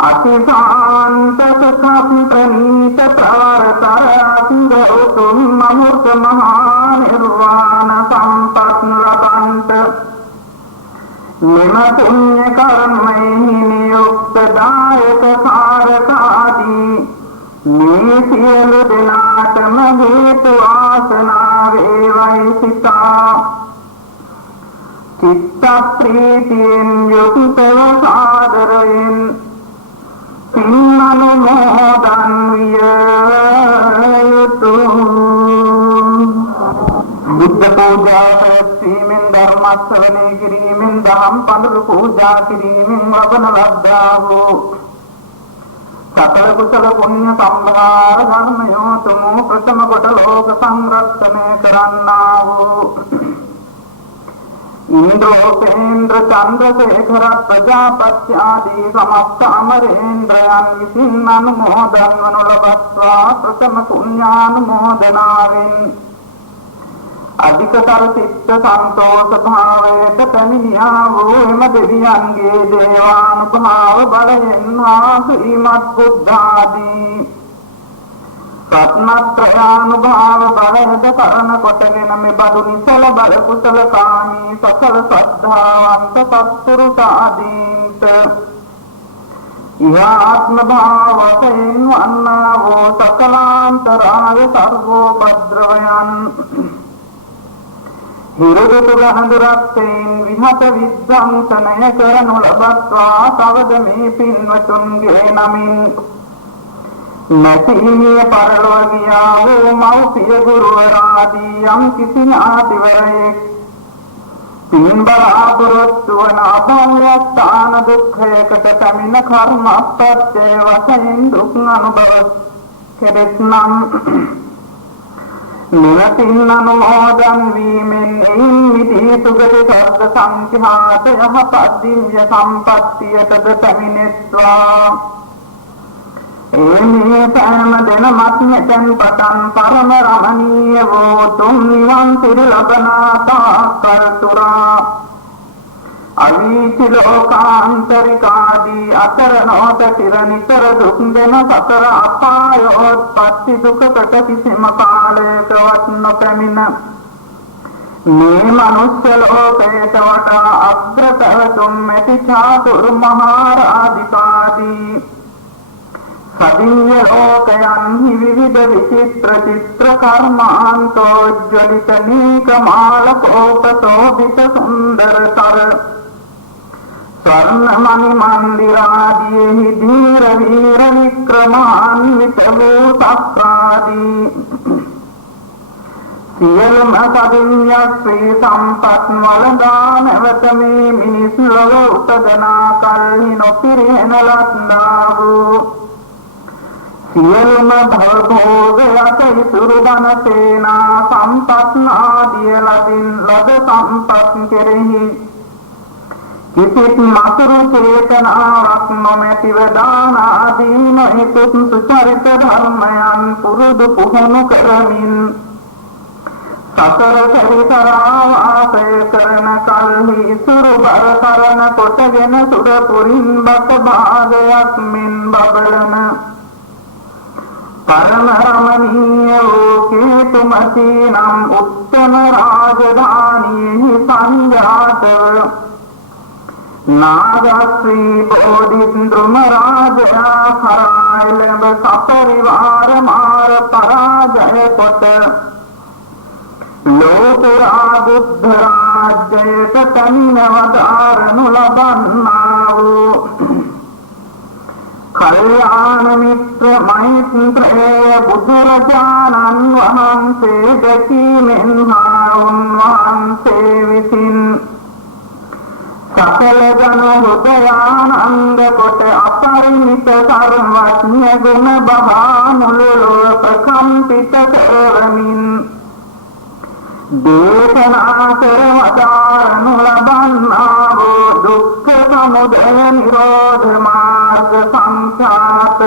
අතිශාන්ත සුඛ ප්‍රණීත ප්‍රවරතර අතිගෞතම මහත් මහා නිර්වාණ සම්පත් ලබන්ත මෙම පුණ්‍ය කර්මයෙහි නියුක්ත දායක කාරකාදී මේ සියලු දෙනාටම හේතු වාසනා වේවයි සිතා චිත්ත ප්‍රීතියෙන් යුක්තව සාදරයෙන් පින් අනුමෝදන් විය යුතුය. බුද්ධ පූජා පැවැත්වීමෙන් ධර්ම ශ්‍රවණය කිරීමෙන් දහම් පඬුරු පූජා කිරීමෙන් ලබන ලද්දා වූ සකල කුසල පුණ්‍ය සම්භාර ධර්මයෝ තුමු ප්‍රථම කොට ලෝක සංරක්ෂණය කරන්නා වූ ඉන්ද්‍රෝපේන්ද්‍ර චන්ද්‍රසේඛර ප්‍රජාපති ආදී සමස්ත අමරේන්ද්‍රයන් විසින් අනුමෝදන් වනු ලබත්වා ප්‍රථම පුණ්‍යානුමෝදනාවෙන් අධිකතර චිත්ත සන්තෝෂ භාවයට පැමිණියා වූ එම දෙවියන්ගේ දේවානුභාව බලයෙන් හා ශ්‍රීමත් බුද්ධාදී රත්නත්‍රයානුභාව බලයද කරන කොටගෙන මෙබඳු නිසල බල කුසල කාමී සකල සද්ධාවන්ත සත්පුරුෂාදීන්ට ආත්ම භාවයෙන් වන්නා වූ සකලාන්තරාය සර්වෝපද්‍රවයන් හිරුදුතු ගහඳුරක්යෙන් විහත විද්වංසනය කරනු ලබත්වා තවද මේ පින්වතුන්ගේ නමින් නැතිහිමිය පරලොව ගියා වූ මව්පිය ගුරුවරාදී යම් කිසි ඥාතිවරයෙක් පින් බලාපොරොත්තු වන අභව්‍යස්ථාන දුක්ඛයකට පැමිණ කර්මප්‍රත්‍ය වශයෙන් දුක් අනුභව කෙරෙත්නම් නිවතින් අනුමෝදන් වීමෙන් එයින් මිදී සුගති සර්ග සංඛ්‍යාත යහපත් දිව්‍ය සම්පත්තියටද පැමිණෙත්වා මේ සෑම දෙනමත් මෙතෙන් පටන් පරම රමණීය වූ තුන් නිවන් සිර ලබනා තාක්කල් තුරා අවීච ලෝකාන්තරිකාදී අතර නොත තිර නිතර දුක් දෙන සතර අපායෝත්පත්ති දුකකට කිසිම කාලයකවත් නොපැමිණ මේ මනුෂ්‍ය ලෝකයට වඩා අග්‍ර පැවතුම් ඇති චාතුරු මහාරාධිකාදී සදිව්‍ය ලෝකයන්හි විවිධ විචිත්‍ර චිත්‍ර කර්මාන්තෝජ්වලිත නීකමාලකෝපශෝභිත සුන්දරතර ස්වර්ණමණි මන්දිරාදීහි ධීර වීර වික්‍රමාන්විත වූ සක්‍රාදී සියලුම සදිව්‍ය ශ්‍රී සම්පත් වලදා නැවත මේ මිනිස් ලොව උපදනා කල්හි නොපිරිහෙන ලද්දා වූ සියලුම භවභෝගයට ඉතුරු ධන සේනා සම්පත් ආදිය ලදින් ලද සම්පත් කෙරෙහි කිසිත් මතුරු චේතනාවක් නොමැතිව දාන ආදී නොයෙකුත් සුචරිත ධර්මයන් පුරුදු පුහුණු කරමින් සතර සරිතරා වාසය කරන කල්හි ඉසුරු බර කරන කොටගෙන සුර පුරින් බත භාගයක් මෙන් බබලන परम रमणीय केतुमती नम उत्तम राजधानी संजात नागश्री बोधिन्द्रुम राजया खरायलब सपरिवार मार पराजय कोट लोपुरा बुद्ध राज्यत कन्नवदारनु लबन्नावु कल्याण मित्र मैत्रेय बुद्धुरजानन् वහන්से दकीमेन्हा उन्वහන්से विसिन सकल जन हृदयानंद कोट अपरिमित सर्वज्ञ गुण बहामुलो प्रकंपित करमिन देशना सर्वदारनु लबन्नावो दुःख समुदय निरोध मार्ग संख्यात